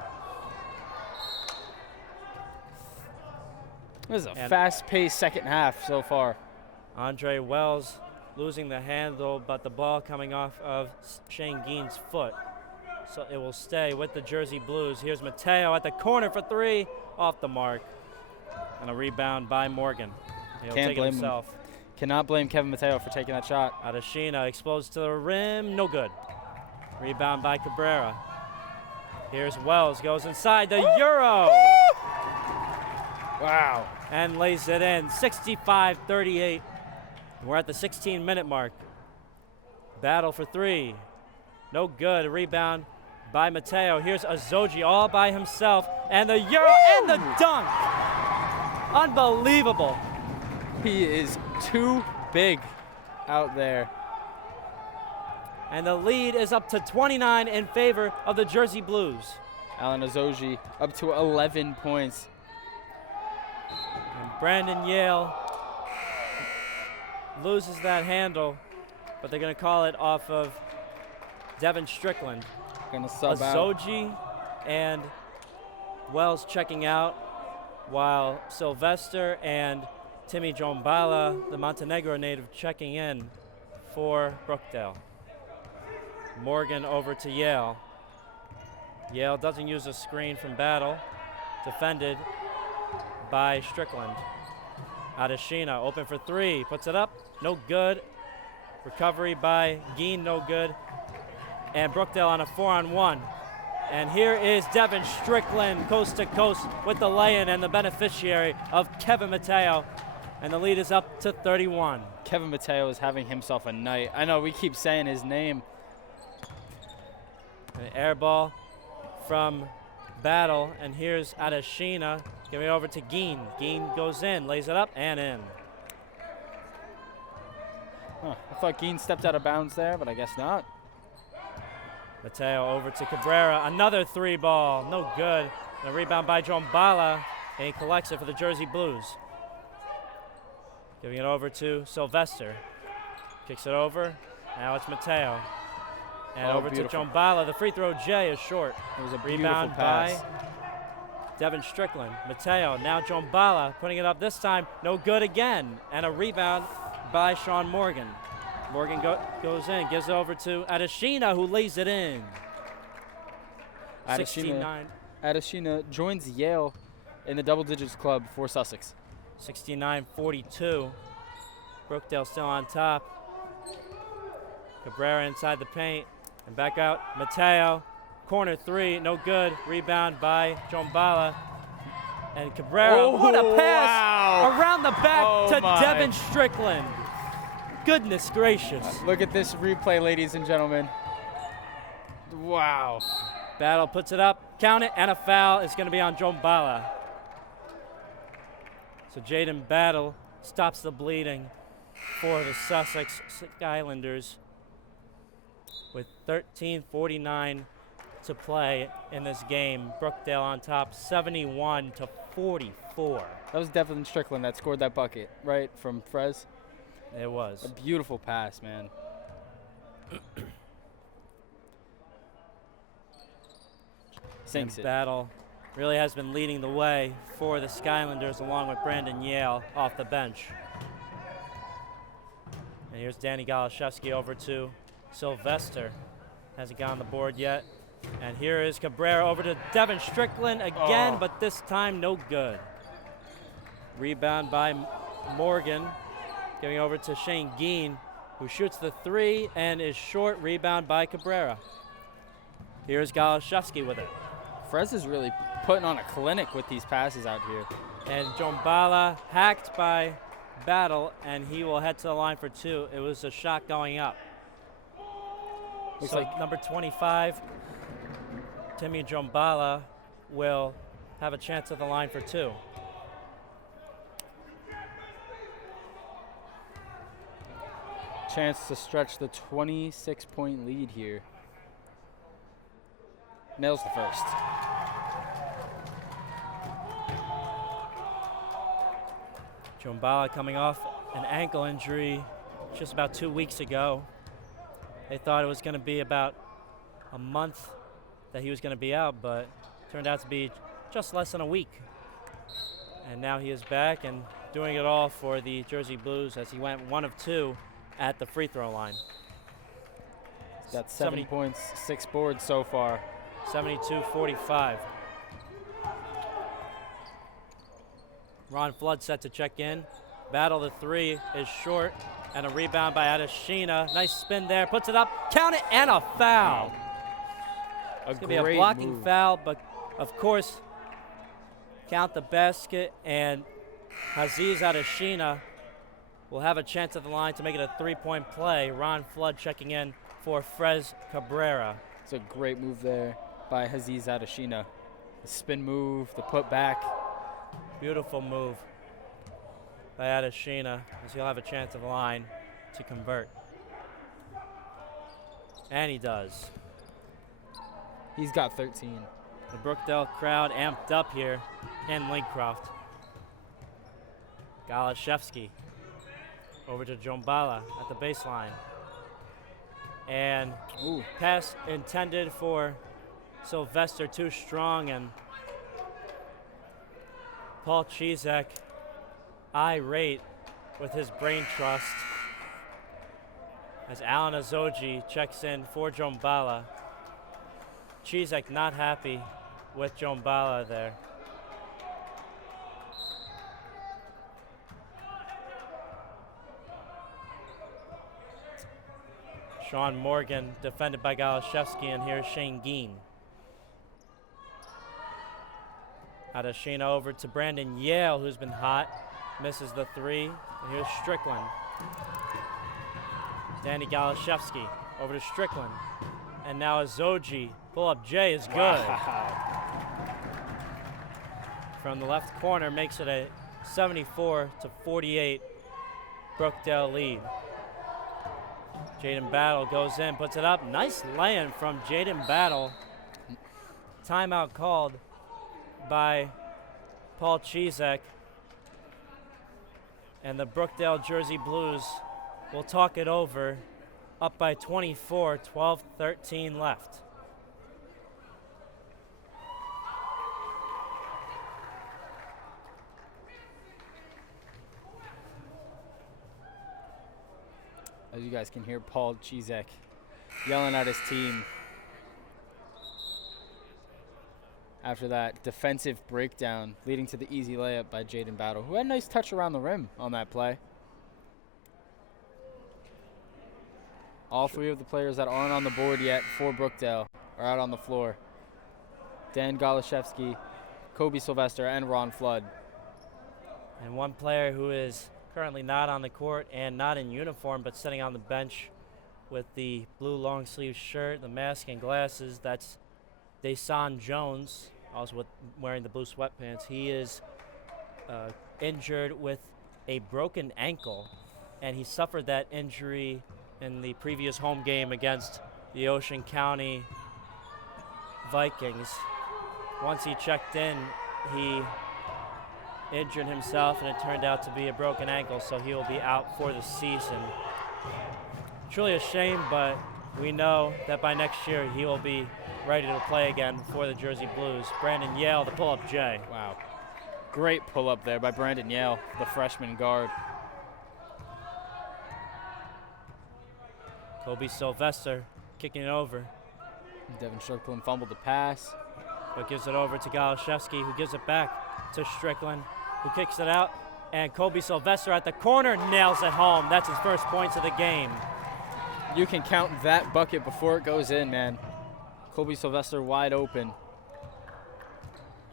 This is a And fast-paced second half so far. Andre Wells losing the handle, but the ball coming off of Shane Geen's foot. So it will stay with the Jersey Blues. Here's Mateo at the corner for 3, off the mark. And a rebound by Morgan. He'll Can't take it blame himself. him. Cannot blame Kevin Mateo for taking that shot. Adeshina explodes to the rim, no good. Rebound by Cabrera. Here's Wells, goes inside the Euro. Wow. And lays it in, 65-38. We're at the 16-minute mark. Battle for 3, no good. A rebound by Mateo. Here's Azogi all by himself, and the Euro and the dunk. Unbelievable. He is too big out there. And the lead is up to 29 in favor of the Jersey Blues. Alan Azogi up to 11 points. And Brandon Yale loses that handle, but they're going to call it off of Devin Strickland. Gonna sub out. Azogi and Wells checking out, while Sylvester and Timmy Jombala, the Montenegro native, checking in for Brookdale. Morgan over to Yale. Yale doesn't use a screen from Battle. Defended by Strickland. Adeshina open for 3, puts it up, no good. Recovery by Geen, no good. And Brookdale on a 4-on-1. And here is Devin Strickland, coast to coast with the lay-in and the beneficiary of Kevin Mateo. And the lead is up to 31. Kevin Mateo is having himself a night. I know we keep saying his name. An air ball from Battle, and here's Adeshina giving over to Geen. Geen goes in, lays it up, and in. Huh, I thought Geen stepped out of bounds there, but I guess not. Mateo over to Cabrera, another 3 ball, no good. And a rebound by Jombala, and he collects it for the Jersey Blues. Giving it over to Sylvester. Kicks it over, now it's Mateo. And over beautiful. to Jombala, the free throw J is short. It was a Rebound beautiful pass. by Devin Strickland. Mateo, now Jombala, putting it up this time, no good again. And a rebound by Sean Morgan. Morgan goes in, gives it over to Adeshina, who lays it in. 69. Adeshina joins Yale in the double digits club for Sussex. 69-42. Brookdale still on top. Cabrera inside the paint. And back out, Mateo. Corner 3, no good. Rebound by Jombala. And Cabrera, what a pass! Wow. Around the back to my. Devin Strickland. Goodness gracious. Look at this replay, ladies and gentlemen. Wow. Battle puts it up, count it, and a foul is going to be on Jombala. So Jaden Battle stops the bleeding for the Sussex Skylanders with 13:49 to play in this game. Brookdale on top, 71-44. That was Devin Strickland that scored that bucket, right, from Frez? It was. A beautiful pass, man. Sinks it. Battle really has been leading the way for the Skylanders along with Brandon Yale off the bench. And here's Danny Goloszewski over to Sylvester. Hasn't got on the board yet. And here is Cabrera over to Devin Strickland again, but this time no good. Rebound by Morgan, giving over to Shane Geen, who shoots the three and is short. Rebound by Cabrera. Here's Goloszewski with it. Frez is really putting on a clinic with these passes out here. And Jombala hacked by Battle, and he will head to the line for two. It was a shot going up. Looks like number 25, Timmy Jombala, will have a chance at the line for two. Chance to stretch the 26-point lead here. Nails the first. Jombala coming off an ankle injury just about 2 weeks ago. They thought it was going to be about a month that he was going to be out, but turned out to be just less than a week. And now he is back and doing it all for the Jersey Blues as he went 1 of 2 at the free throw line. He's got 7 points, 6 boards so far. 72-45. Ron Flood set to check in. Battle the three is short, and a rebound by Adeshina. Nice spin there, puts it up, count it, and a foul. It's going to be a blocking foul, but of course, count the basket, and Aziz Adeshina will have a chance at the line to make it a 3-point play. Ron Flood checking in for Frez Cabrera. It's a great move there by Aziz Adeshina. The spin move, the put back. Beautiful move by Adeshina as he'll have a chance at the line to convert. And he does. He's got 13. The Brookdale crowd amped up here in Lincroft. Goloszewski over to Jombala at the baseline. And pass intended for Sylvester, too strong, and Paul Chizek irate with his brain trust as Alan Azoji checks in for Jombala. Chizek not happy with Jombala there. Sean Morgan defended by Goloszewski, and here's Shane Geen. Adeshina over to Brandon Yale, who's been hot. Misses the three. And here's Strickland. Danny Goloszewski over to Strickland. And now Azoji. Pull-up J is good. Wow. From the left corner makes it a 74-48 Brookdale lead. Jaden Battle goes in, puts it up. Nice lay-in from Jaden Battle. Timeout called by Paul Chizek. And the Brookdale Jersey Blues will talk it over, up by 24, 12-13 left. As you guys can hear, Paul Chizek yelling at his team after that defensive breakdown leading to the easy layup by Jaden Battle, who had a nice touch around the rim on that play. All three of the players that aren't on the board yet for Brookdale are out on the floor. Dan Goloszewski, Kobe Sylvester, and Ron Flood. And one player who is currently not on the court and not in uniform, but sitting on the bench with the blue long sleeve shirt, the mask and glasses. That's Dason Jones, also wearing the blue sweatpants. He is injured with a broken ankle, and he suffered that injury in the previous home game against the Ocean County Vikings. Once he checked in, he injured himself, and it turned out to be a broken ankle, so he will be out for the season. Truly a shame, but we know that by next year he will be ready to play again for the Jersey Blues. Brandon Yale, the pull-up J. Wow. Great pull-up there by Brandon Yale, the freshman guard. Kobe Sylvester kicking it over. Devin Strickland fumbled the pass, but gives it over to Goloszewski, who gives it back to Strickland, who kicks it out. And Kobe Sylvester at the corner nails it home. That's his first points of the game. You can count that bucket before it goes in, man. Kobe Sylvester wide open.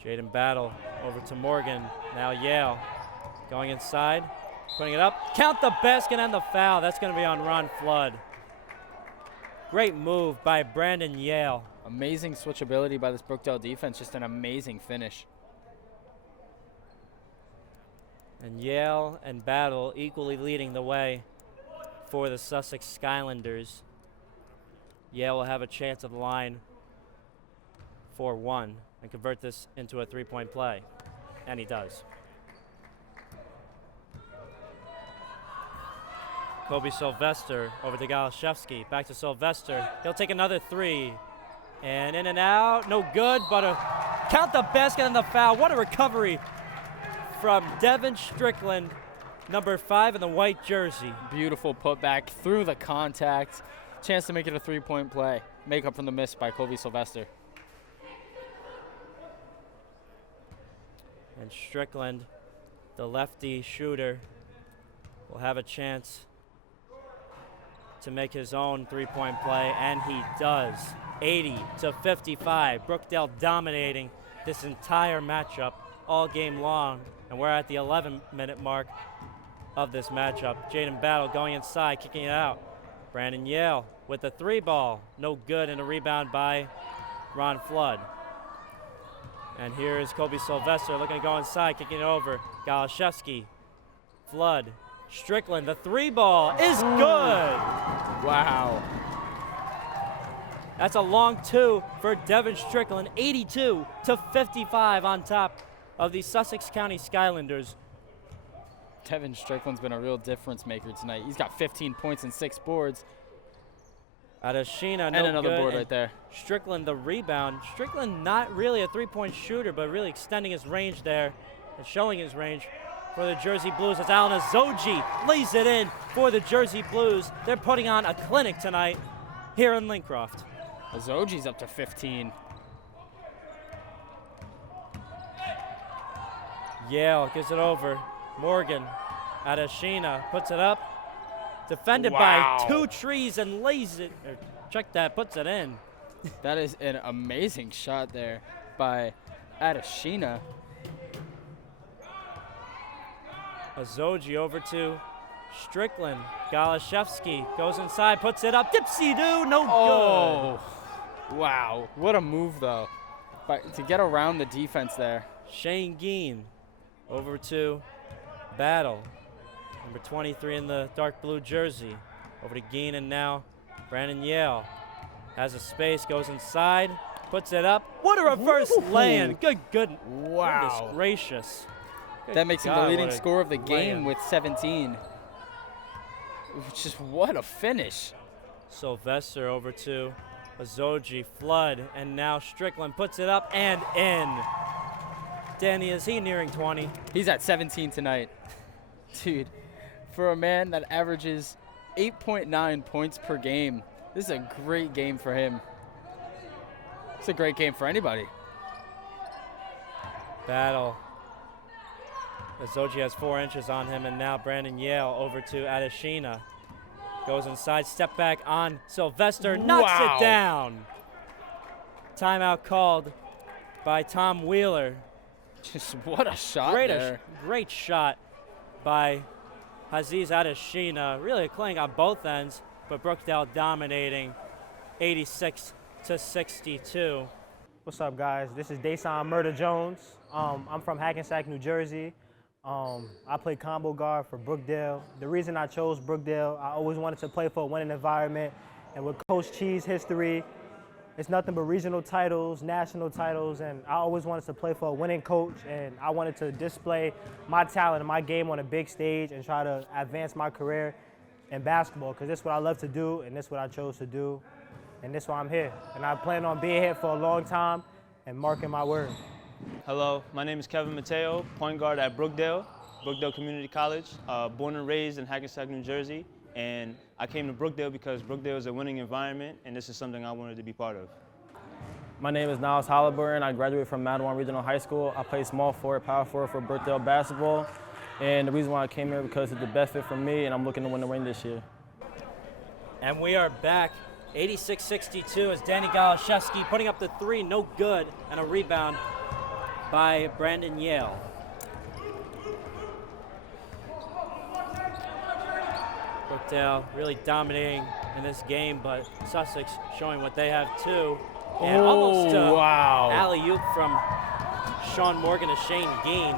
Jaden Battle over to Morgan. Now Yale going inside, putting it up. Count the basket and the foul. That's going to be on Ron Flood. Great move by Brandon Yale. Amazing switchability by this Brookdale defense. Just an amazing finish. And Yale and Battle equally leading the way for the Sussex Skylanders. Yale will have a chance at the line for one and convert this into a three-point play. And he does. Kobe Sylvester over to Goloszewski. Back to Sylvester. He'll take another three. And in and out. No good, but count the basket and the foul. What a recovery from Devin Strickland, number 5 in the white jersey. Beautiful putback through the contact. Chance to make it a three-point play. Make up from the miss by Kobe Sylvester. And Strickland, the lefty shooter, will have a chance to make his own three-point play, and he does. 80-55. Brookdale dominating this entire matchup all game long, and we're at the 11-minute mark of this matchup. Jaden Battle going inside, kicking it out. Brandon Yale with the three ball. No good, and a rebound by Ron Flood. And here is Kobe Sylvester looking to go inside, kicking it over. Goloszewski, Flood, Strickland. The three ball is good. Wow. That's a long two for Devin Strickland. 82-55 on top of the Sussex County Skylanders. Devin Strickland's been a real difference maker tonight. He's got 15 points and 6 boards. Adeshina, no and another good. board right there. Strickland, the rebound. Strickland not really a three-point shooter, but really extending his range there and showing his range for the Jersey Blues. As Alan Azoji lays it in for the Jersey Blues. They're putting on a clinic tonight here in Lincroft. Azoji's up to 15. Yale gives it over. Morgan, Adeshina puts it up. Defended Wow. by 2 trees and lays it, or check that, puts it in. That is an amazing shot there by Adeshina. Azoji over to Strickland. Goloszewski goes inside, puts it up. Dipsy-doo, no Oh, wow. What a move, though, but to get around the defense there. good. Shane Geen over to Battle. Number 23 in the dark blue jersey. Over to Geen, and now Brandon Yale has a space, goes inside, puts it up. What a reverse lay-in. Good. Wow. Goodness gracious. Good That makes him God, the leading what a scorer of the lay-in. game with 17. Just what a finish. Sylvester over to Azoji, Flood, and now Strickland puts it up and in. Danny, is he nearing 20? He's at 17 tonight. Dude, for a man that averages 8.9 points per game, this is a great game for him. It's a great game for anybody. Battle. Azoji has 4 inches on him, and now Brandon Yale over to Adeshina. Goes inside, step back on Sylvester, knocks Wow. it down. Timeout called by Tom Wheeler. Just what a shot Great, there. great shot by Aziz Adeshina really playing on both ends, but Brookdale dominating 86-62. What's up, guys? This is Dason Murder Jones. I'm from Hackensack, New Jersey. I play combo guard for Brookdale. The reason I chose Brookdale, I always wanted to play for a winning environment. And with Coach Chee's history, it's nothing but regional titles, national titles, and I always wanted to play for a winning coach, and I wanted to display my talent and my game on a big stage and try to advance my career in basketball, because this is what I love to do, and this is what I chose to do, and this is why I'm here. And I plan on being here for a long time and marking my word. Hello, my name is Kevin Mateo, point guard at Brookdale Community College, born and raised in Hackensack, New Jersey. And I came to Brookdale because Brookdale is a winning environment, and this is something I wanted to be part of. My name is Niles Halliburton. I graduated from Madawan Regional High School. I play small forward, power forward for Brookdale basketball. And the reason why I came here because it's the best fit for me, and I'm looking to win the ring this year. And we are back, 86-62 as Danny Galashevsky putting up the three, no good, and a rebound by Brandon Yale. Brookdale really dominating in this game, but Sussex showing what they have too. And almost wow. alley-oop from Sean Morgan to Shane Gein.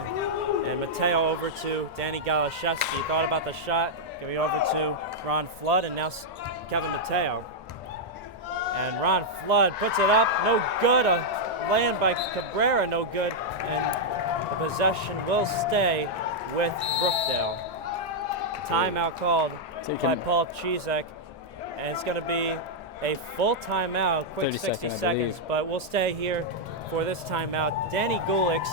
And Mateo over to Danny Galashevsky. Thought about the shot, giving over to Ron Flood, and now Kevin Mateo. And Ron Flood puts it up, no good. A land by Cabrera, no good. And the possession will stay with Brookdale. Timeout called by Paul Chizek, and it's going to be a full timeout, quick 60 seconds, but we'll stay here for this timeout. Danny Gulix,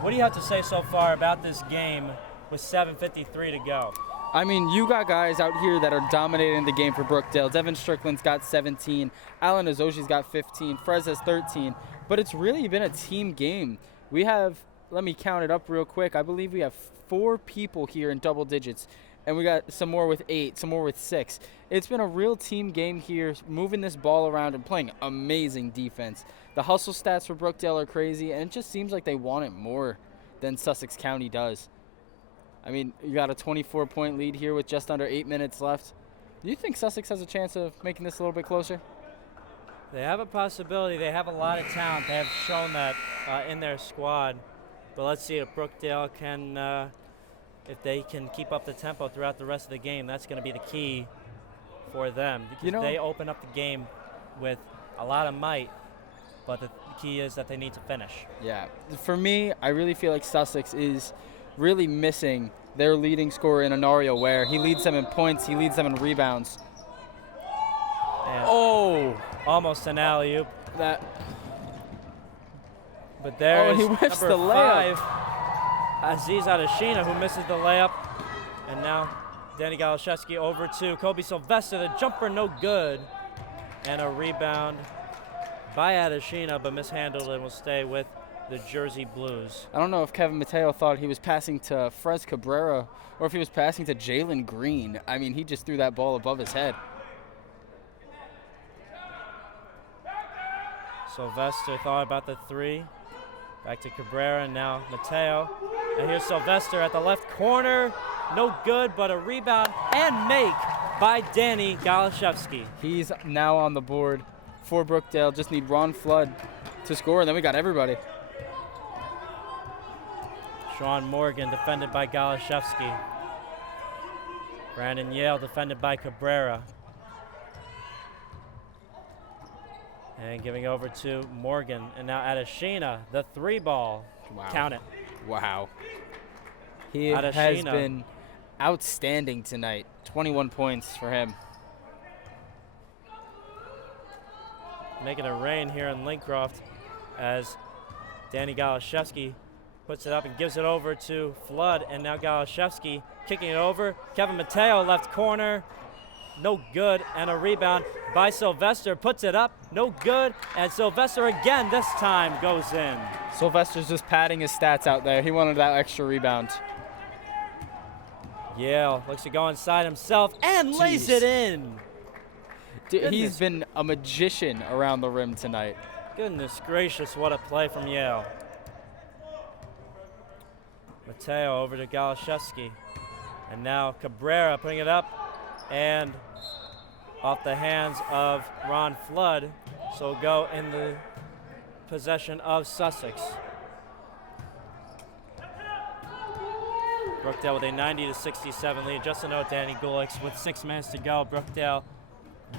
what do you have to say so far about this game with 7:53 to go? I mean, you got guys out here that are dominating the game for Brookdale. Devin Strickland's got 17, Alan Azoshi's got 15, Frez has 13, but it's really been a team game. We have, let me count it up real quick, I believe we have 4 people here in double digits, and we got some more with 8, some more with 6. It's been a real team game here, moving this ball around and playing amazing defense. The hustle stats for Brookdale are crazy, and it just seems like they want it more than Sussex County does. I mean, you got a 24-point lead here with just under 8 minutes left. Do you think Sussex has a chance of making this a little bit closer? They have a possibility. They have a lot of talent. They have shown that in their squad. But let's see if Brookdale can, if they can keep up the tempo throughout the rest of the game. That's going to be the key for them. Because they open up the game with a lot of might, but the key is that they need to finish. Yeah. For me, I really feel like Sussex is really missing their leading scorer in Onario Ware. He leads them in points. He leads them in rebounds. And almost an alley-oop. But there's he whiffs number the layup. 5, Aziz Adeshina, who misses the layup. And now Danny Galashevsky over to Kobe Sylvester. The jumper no good. And a rebound by Adeshina, but mishandled and will stay with the Jersey Blues. I don't know if Kevin Mateo thought he was passing to Frez Cabrera or if he was passing to Jalen Green. I mean, he just threw that ball above his head. Sylvester thought about the three. Back to Cabrera, and now Mateo. And here's Sylvester at the left corner. No good, but a rebound and make by Danny Galashevsky. He's now on the board for Brookdale. Just need Ron Flood to score, and then we got everybody. Sean Morgan defended by Galashevsky. Brandon Yale defended by Cabrera. And giving over to Morgan. And now Adeshina, the 3-ball. Wow. Count it. Wow. He has been outstanding tonight. 21 points for him. Making it rain here in Lincroft as Danny Galashevsky puts it up and gives it over to Flood. And now Galashevsky kicking it over. Kevin Mateo, left corner. No good, and a rebound by Sylvester. Puts it up, no good, and Sylvester again this time goes in. Sylvester's just padding his stats out there. He wanted that extra rebound. Yale looks to go inside himself and lays it in. Dude, he's been a magician around the rim tonight. Goodness gracious, what a play from Yale. Mateo over to Galashevsky. And now Cabrera putting it up and off the hands of Ron Flood. So go in the possession of Sussex. Brookdale with a 90-67 lead. Just a note, Danny Gulix, with 6 minutes to go, Brookdale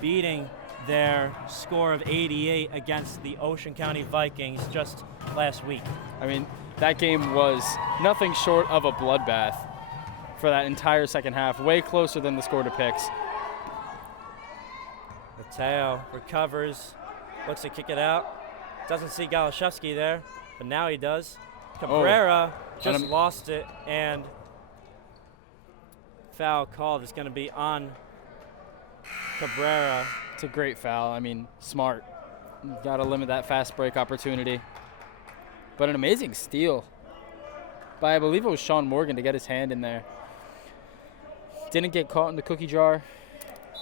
beating their score of 88 against the Ocean County Vikings just last week. I mean, that game was nothing short of a bloodbath for that entire second half, way closer than the score depicts. Mateo recovers, looks to kick it out. Doesn't see Galashevsky there, but now he does. Cabrera just lost it, and foul called is going to be on Cabrera. It's a great foul. I mean, smart. Got to limit that fast break opportunity. But an amazing steal by, I believe it was Sean Morgan, to get his hand in there. Didn't get caught in the cookie jar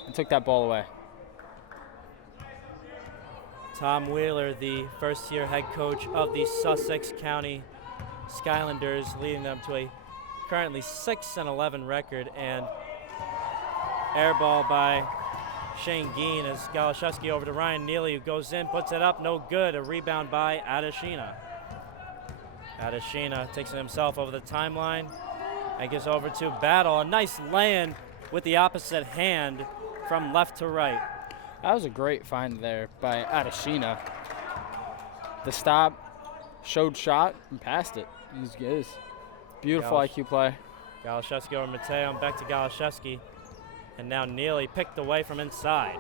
and took that ball away. Tom Wheeler, the first-year head coach of the Sussex County Skylanders, leading them to a currently 6-11 record, and air ball by Shane Geen as Galashevsky over to Ryan Neely, who goes in, puts it up, no good. A rebound by Adeshina. Adeshina takes it himself over the timeline and gives over to Battle. A nice lay-in with the opposite hand from left to right. That was a great find there by Adeshina. The stop, showed shot, and passed it. He's good. Beautiful IQ play. Galashevsky over Mateo, and back to Galashevsky. And now Neely picked away from inside.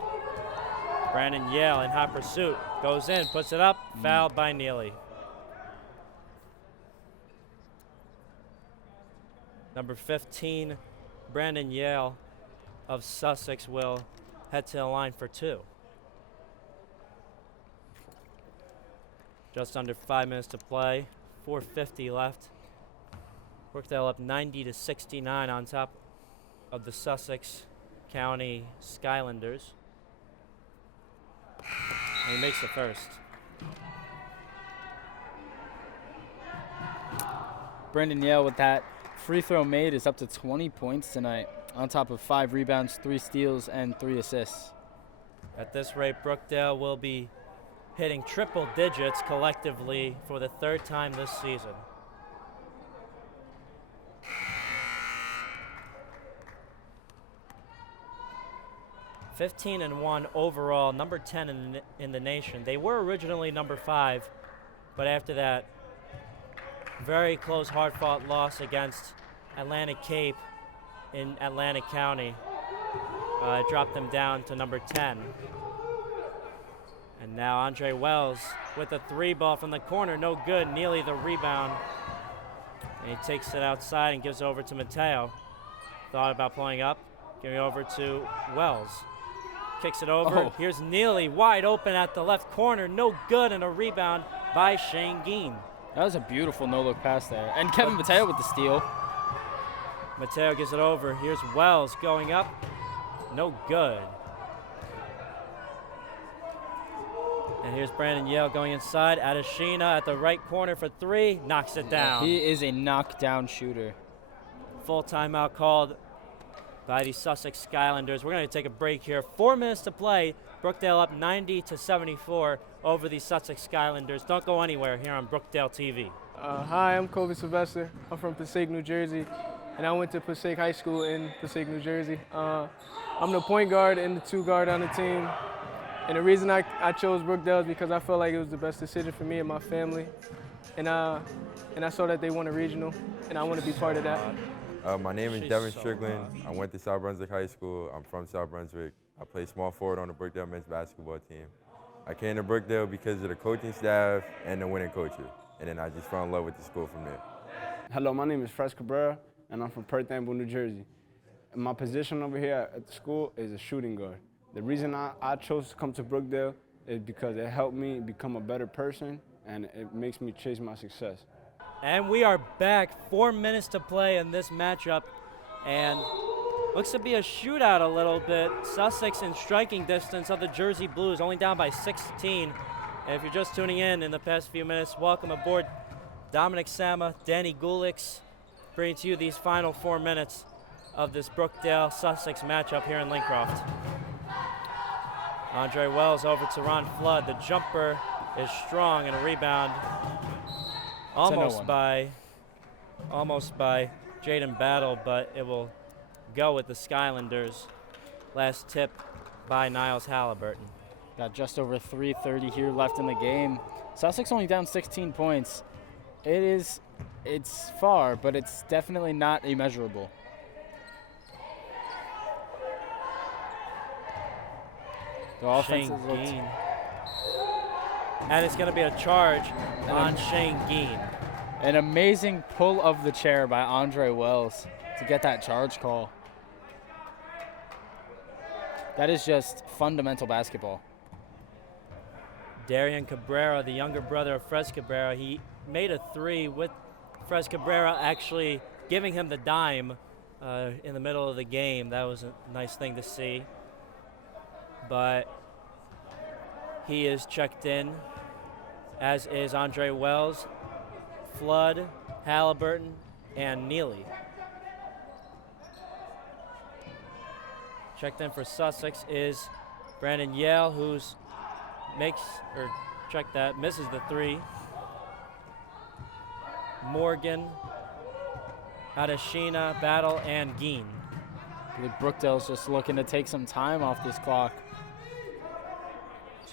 Brandon Yale in hot pursuit. Goes in, puts it up, fouled by Neely. Number 15, Brandon Yale of Sussex will head to the line for 2. Just under 5 minutes to play, 4:50 left. Brookdale up 90-69 on top of the Sussex County Skylanders. And he makes the first. Brandon Yale with that free throw made is up to 20 points tonight, on top of 5 rebounds, 3 steals, and 3 assists. At this rate, Brookdale will be hitting triple digits collectively for the 3rd time this season. (15-1) overall, number 10 in the nation. They were originally number 5, but after that very close, hard-fought loss against Atlantic Cape in Atlantic County dropped them down to number 10. And now Andre Wells with a 3 ball from the corner, no good. Neely the rebound, and he takes it outside and gives over to Mateo. Thought about pulling up, giving over to Wells. Kicks it over. Here's Neely wide open at the left corner, no good, and a rebound by Shane Geen. That was a beautiful no-look pass there. And Kevin Mateo with the steal. Mateo gives it over. Here's Wells going up. No good. And here's Brandon Yale going inside. Adeshina at the right corner for 3. Knocks it down. He is a knockdown shooter. Full timeout called by the Sussex Skylanders. We're going to take a break here. 4 minutes to play. Brookdale up 90-74 over the Sussex Skylanders. Don't go anywhere here on Brookdale TV. Hi, I'm Kobe Sylvester. I'm from Passaic, New Jersey, and I went to Passaic High School in Passaic, New Jersey. I'm the point guard and the 2 guard on the team. And the reason I chose Brookdale is because I felt like it was the best decision for me and my family. And I saw that they won a regional, and I want to be part of that. My name is Devin Strickland. I went to South Brunswick High School. I'm from South Brunswick. I play small forward on the Brookdale men's basketball team. I came to Brookdale because of the coaching staff and the winning coaches. And then I just fell in love with the school from there. Hello, my name is Fres Cabrera, and I'm from Perth Amboy, New Jersey. And my position over here at the school is a shooting guard. The reason I chose to come to Brookdale is because it helped me become a better person, and it makes me chase my success. And we are back. 4 minutes to play in this matchup, and looks to be a shootout a little bit. Sussex in striking distance of the Jersey Blues, only down by 16. And if you're just tuning in the past few minutes, welcome aboard. Dominic Sama, Danny Gulix, bringing to you these final 4 minutes of this Brookdale-Sussex matchup here in Lincroft. Andre Wells over to Ron Flood. The jumper is strong and a rebound almost by Jaden Battle, but it will go with the Skylanders. Last tip by Niles Halliburton. Got just over 3:30 here left in the game. Sussex only down 16 points. It's far, but it's definitely not immeasurable. The offense Shane Geen. And it's going to be a charge on Shane Geen. An amazing pull of the chair by Andre Wells to get that charge call. That is just fundamental basketball. Darian Cabrera, the younger brother of Fres Cabrera, he made a three with Fres Cabrera actually giving him the dime in the middle of the game. That was a nice thing to see. But he is checked in, as is Andre Wells, Flood, Halliburton, and Neely. Checked in for Sussex is Brandon Yale, who's misses the three. Morgan, Adeshina, Battle, and Geen. I believe Brookdale's just looking to take some time off this clock.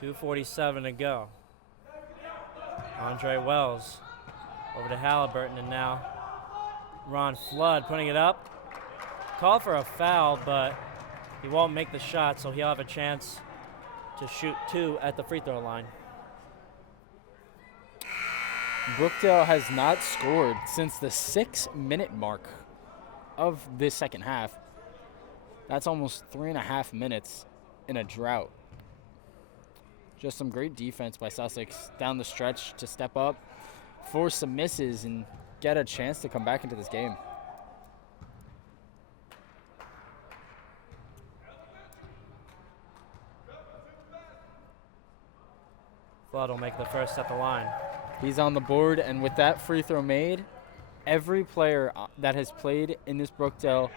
2:47 to go. Andre Wells over to Halliburton, and now Ron Flood putting it up. Called for a foul, but he won't make the shot, so he'll have a chance to shoot two at the free throw line. Brookdale has not scored since the 6-minute mark of this second half. That's almost 3.5 minutes in a drought. Just some great defense by Sussex down the stretch to step up, force some misses, and get a chance to come back into this game. Flood will make the first at the line. He's on the board, and with that free throw made, every player that has played in this Brookdale,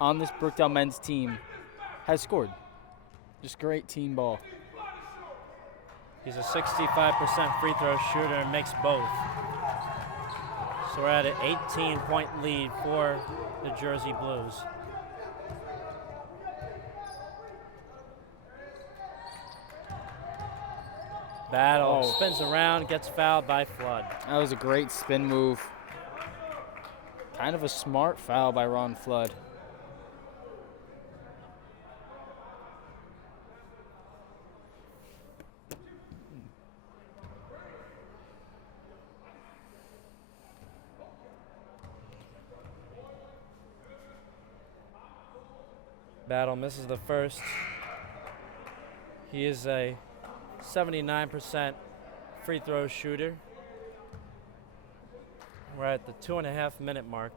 on this Brookdale men's team, has scored. Just great team ball. He's a 65% free throw shooter and makes both. So we're at an 18-point lead for the Jersey Blues. Battle spins around, gets fouled by Flood. That was a great spin move. Kind of a smart foul by Ron Flood. Battle misses the first. He is a 79% free throw shooter. We're at the 2.5-minute mark.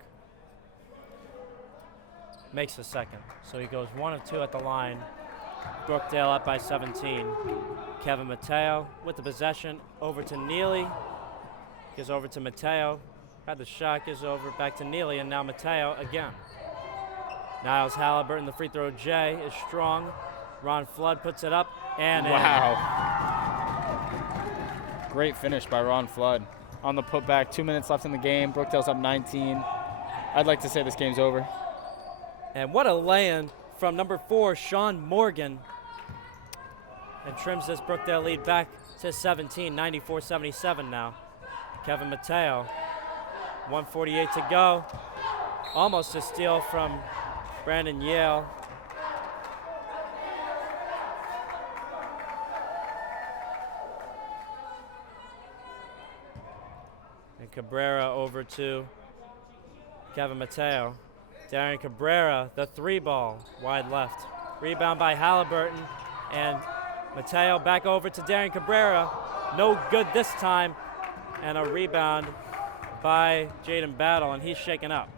Makes the second. So he goes 1 of 2 at the line. Brookdale up by 17. Kevin Mateo with the possession over to Neely. Gives over to Mateo. Had the shot, gives over back to Neely, and now Mateo again. Niles Halliburton, the free throw J is strong. Ron Flood puts it up and wow. Great finish by Ron Flood. On the putback, 2 minutes left in the game. Brookdale's up 19. I'd like to say this game's over. And what a lay-in from number 4, Sean Morgan. And trims this Brookdale lead back to 17, 94-77 now. Kevin Mateo, 1:48 to go. Almost a steal from Brandon Yale. And Cabrera over to Kevin Mateo. Darian Cabrera, the 3-ball, wide left. Rebound by Halliburton, and Mateo back over to Darian Cabrera. No good this time, and a rebound by Jaden Battle, and he's shaken up.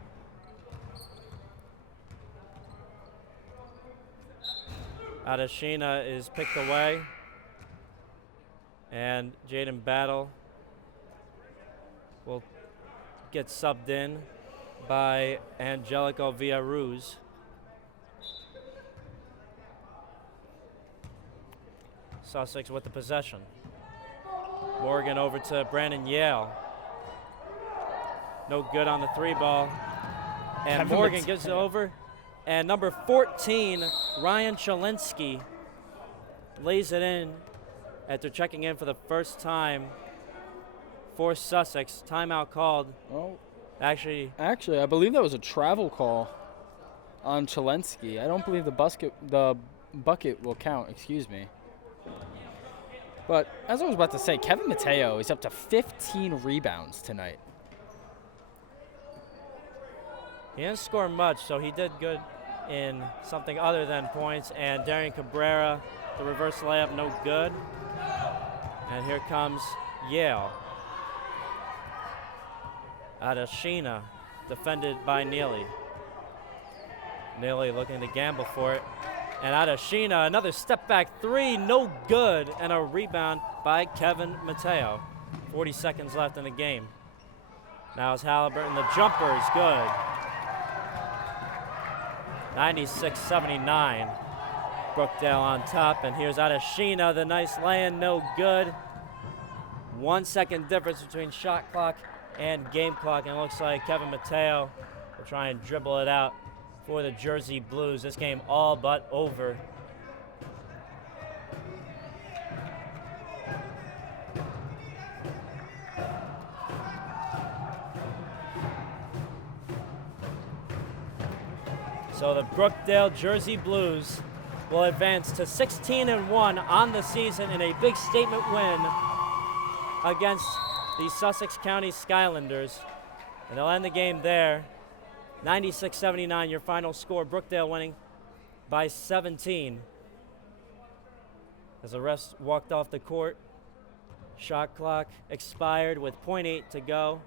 Adeshina is picked away, and Jaden Battle will get subbed in by Angelico Villaruz. Sussex with the possession. Morgan over to Brandon Yale. No good on the 3-ball. And Kevin Morgan Mateo. gives it over. And number 14, Ryan Chalinsky, lays it in after checking in for the first time for Sussex. Timeout called. Oh, Actually, I believe that was a travel call on Chalensky. I don't believe the bucket will count. Excuse me. But as I was about to say, Kevin Mateo is up to 15 rebounds tonight. he didn't score much, so he did good in something other than points. And Darian Cabrera, the reverse layup, no good. And here comes Yale. Adeshina, defended by Neely. Neely looking to gamble for it. And Adeshina, another step back 3, no good. And a rebound by Kevin Mateo. 40 seconds left in the game. Now it's Halliburton. The jumper is good. 96-79. Brookdale on top. And here's Adeshina. The nice lay-in, no good. 1 second difference between shot clock and game clock. And it looks like Kevin Mateo will try and dribble it out for the Jersey Blues. This game all but over. So the Brookdale Jersey Blues will advance to 16-1 on the season in a big statement win against the Sussex County Skylanders. And they'll end the game there. 96-79, your final score. Brookdale winning by 17. As the refs walked off the court, shot clock expired with .8 to go.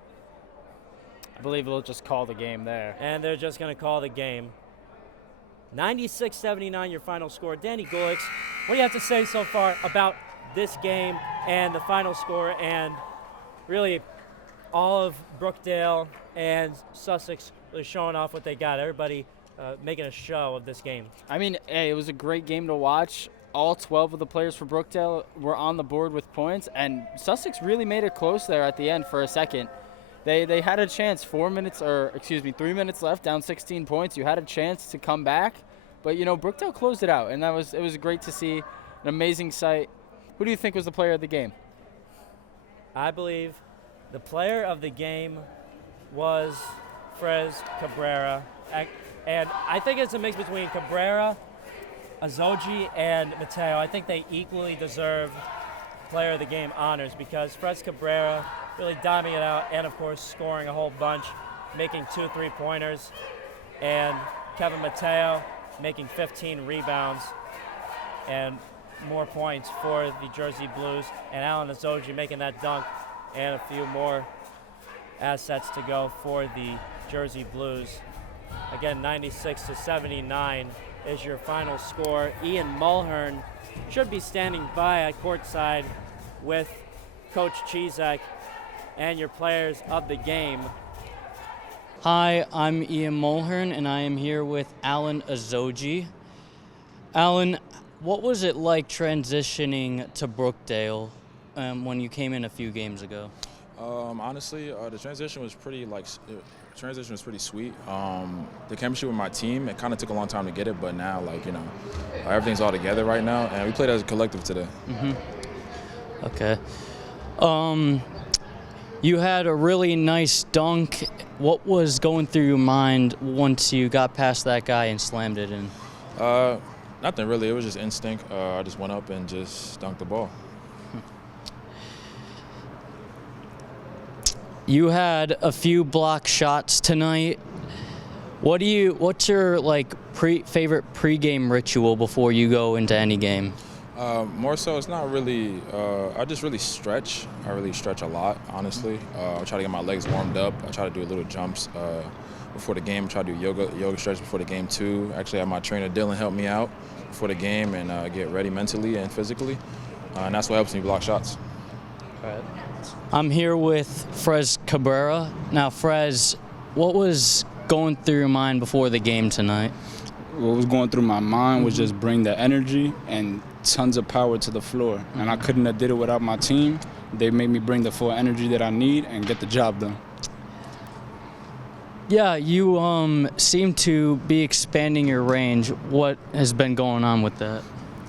I believe they'll just call the game there. And they're just going to call the game. 96-79, your final score. Danny Gulix, what do you have to say so far about this game and the final score and really all of Brookdale and Sussex really showing off what they got? Everybody making a show of this game. I mean, hey, it was a great game to watch. All 12 of the players for Brookdale were on the board with points, and Sussex really made it close there at the end for a second. They had a chance, 3 minutes left, down 16 points. You had a chance to come back, but Brookdale closed it out, and it was great to see, an amazing sight. Who do you think was the player of the game? I believe the player of the game was Frez Cabrera, and I think it's a mix between Cabrera, Azoji, and Mateo. I think they equally deserve player of the game honors because Frez Cabrera really diving it out and, of course, scoring a whole bunch, making 2 3-pointers, and Kevin Mateo making 15 rebounds and more points for the Jersey Blues, and Alan Azoji making that dunk and a few more assets to go for the Jersey Blues. Again, 96-79 is your final score. Ian Mulhern should be standing by at courtside with Coach Chizak and your players of the game. Hi, I'm Ian Mulhern, and I am here with Alan Azoji. Alan, what was it like transitioning to Brookdale when you came in a few games ago? Honestly, the transition was pretty sweet. The chemistry with my team, it kind of took a long time to get it, but now, everything's all together right now, and we played as a collective today. Mm-hmm. Okay. You had a really nice dunk. What was going through your mind once you got past that guy and slammed it in? Nothing really. It was just instinct. I just went up and just dunked the ball. You had a few block shots tonight. What's your favorite pregame ritual before you go into any game? More so, it's not really. I just really stretch. I really stretch a lot, honestly. I try to get my legs warmed up. I try to do little jumps before the game. I try to do yoga stretch before the game too. Actually, I have my trainer Dylan help me out before the game and get ready mentally and physically, and that's what helps me block shots. All right. I'm here with Frez Cabrera. Now, Frez, what was going through your mind before the game tonight? What was going through my mind was just bring the energy and tons of power to the floor, and I couldn't have did it without my team. They made me bring the full energy that I need and get the job done. Yeah, you seem to be expanding your range. What has been going on with that?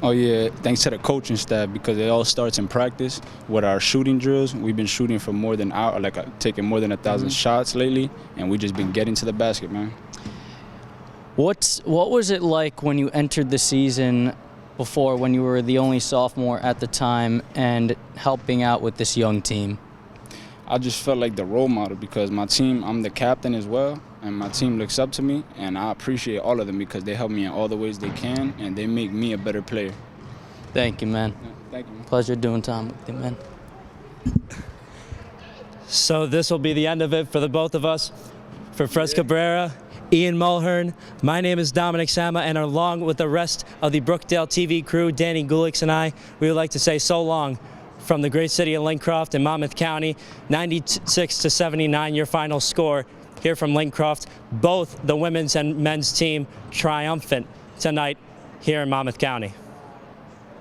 Oh yeah, thanks to the coaching staff, because it all starts in practice with our shooting drills. We've been shooting for more than taking more than 1,000 shots lately, and we just been getting to the basket, man. What was it like when you entered the season before, when you were the only sophomore at the time and helping out with this young team? I just felt like the role model, because my team, I'm the captain as well, and my team looks up to me, and I appreciate all of them because they help me in all the ways they can, and they make me a better player. Thank you, man. Yeah, thank you, man. Pleasure doing time with you, man. So this will be the end of it for the both of us. For Fres Cabrera, Ian Mulhern, my name is Dominic Sama, and along with the rest of the Brookdale TV crew, Danny Gulix and I, we would like to say so long from the great city of Lincroft in Monmouth County. 96-79 your final score here from Lincroft. Both the women's and men's team triumphant tonight here in Monmouth County.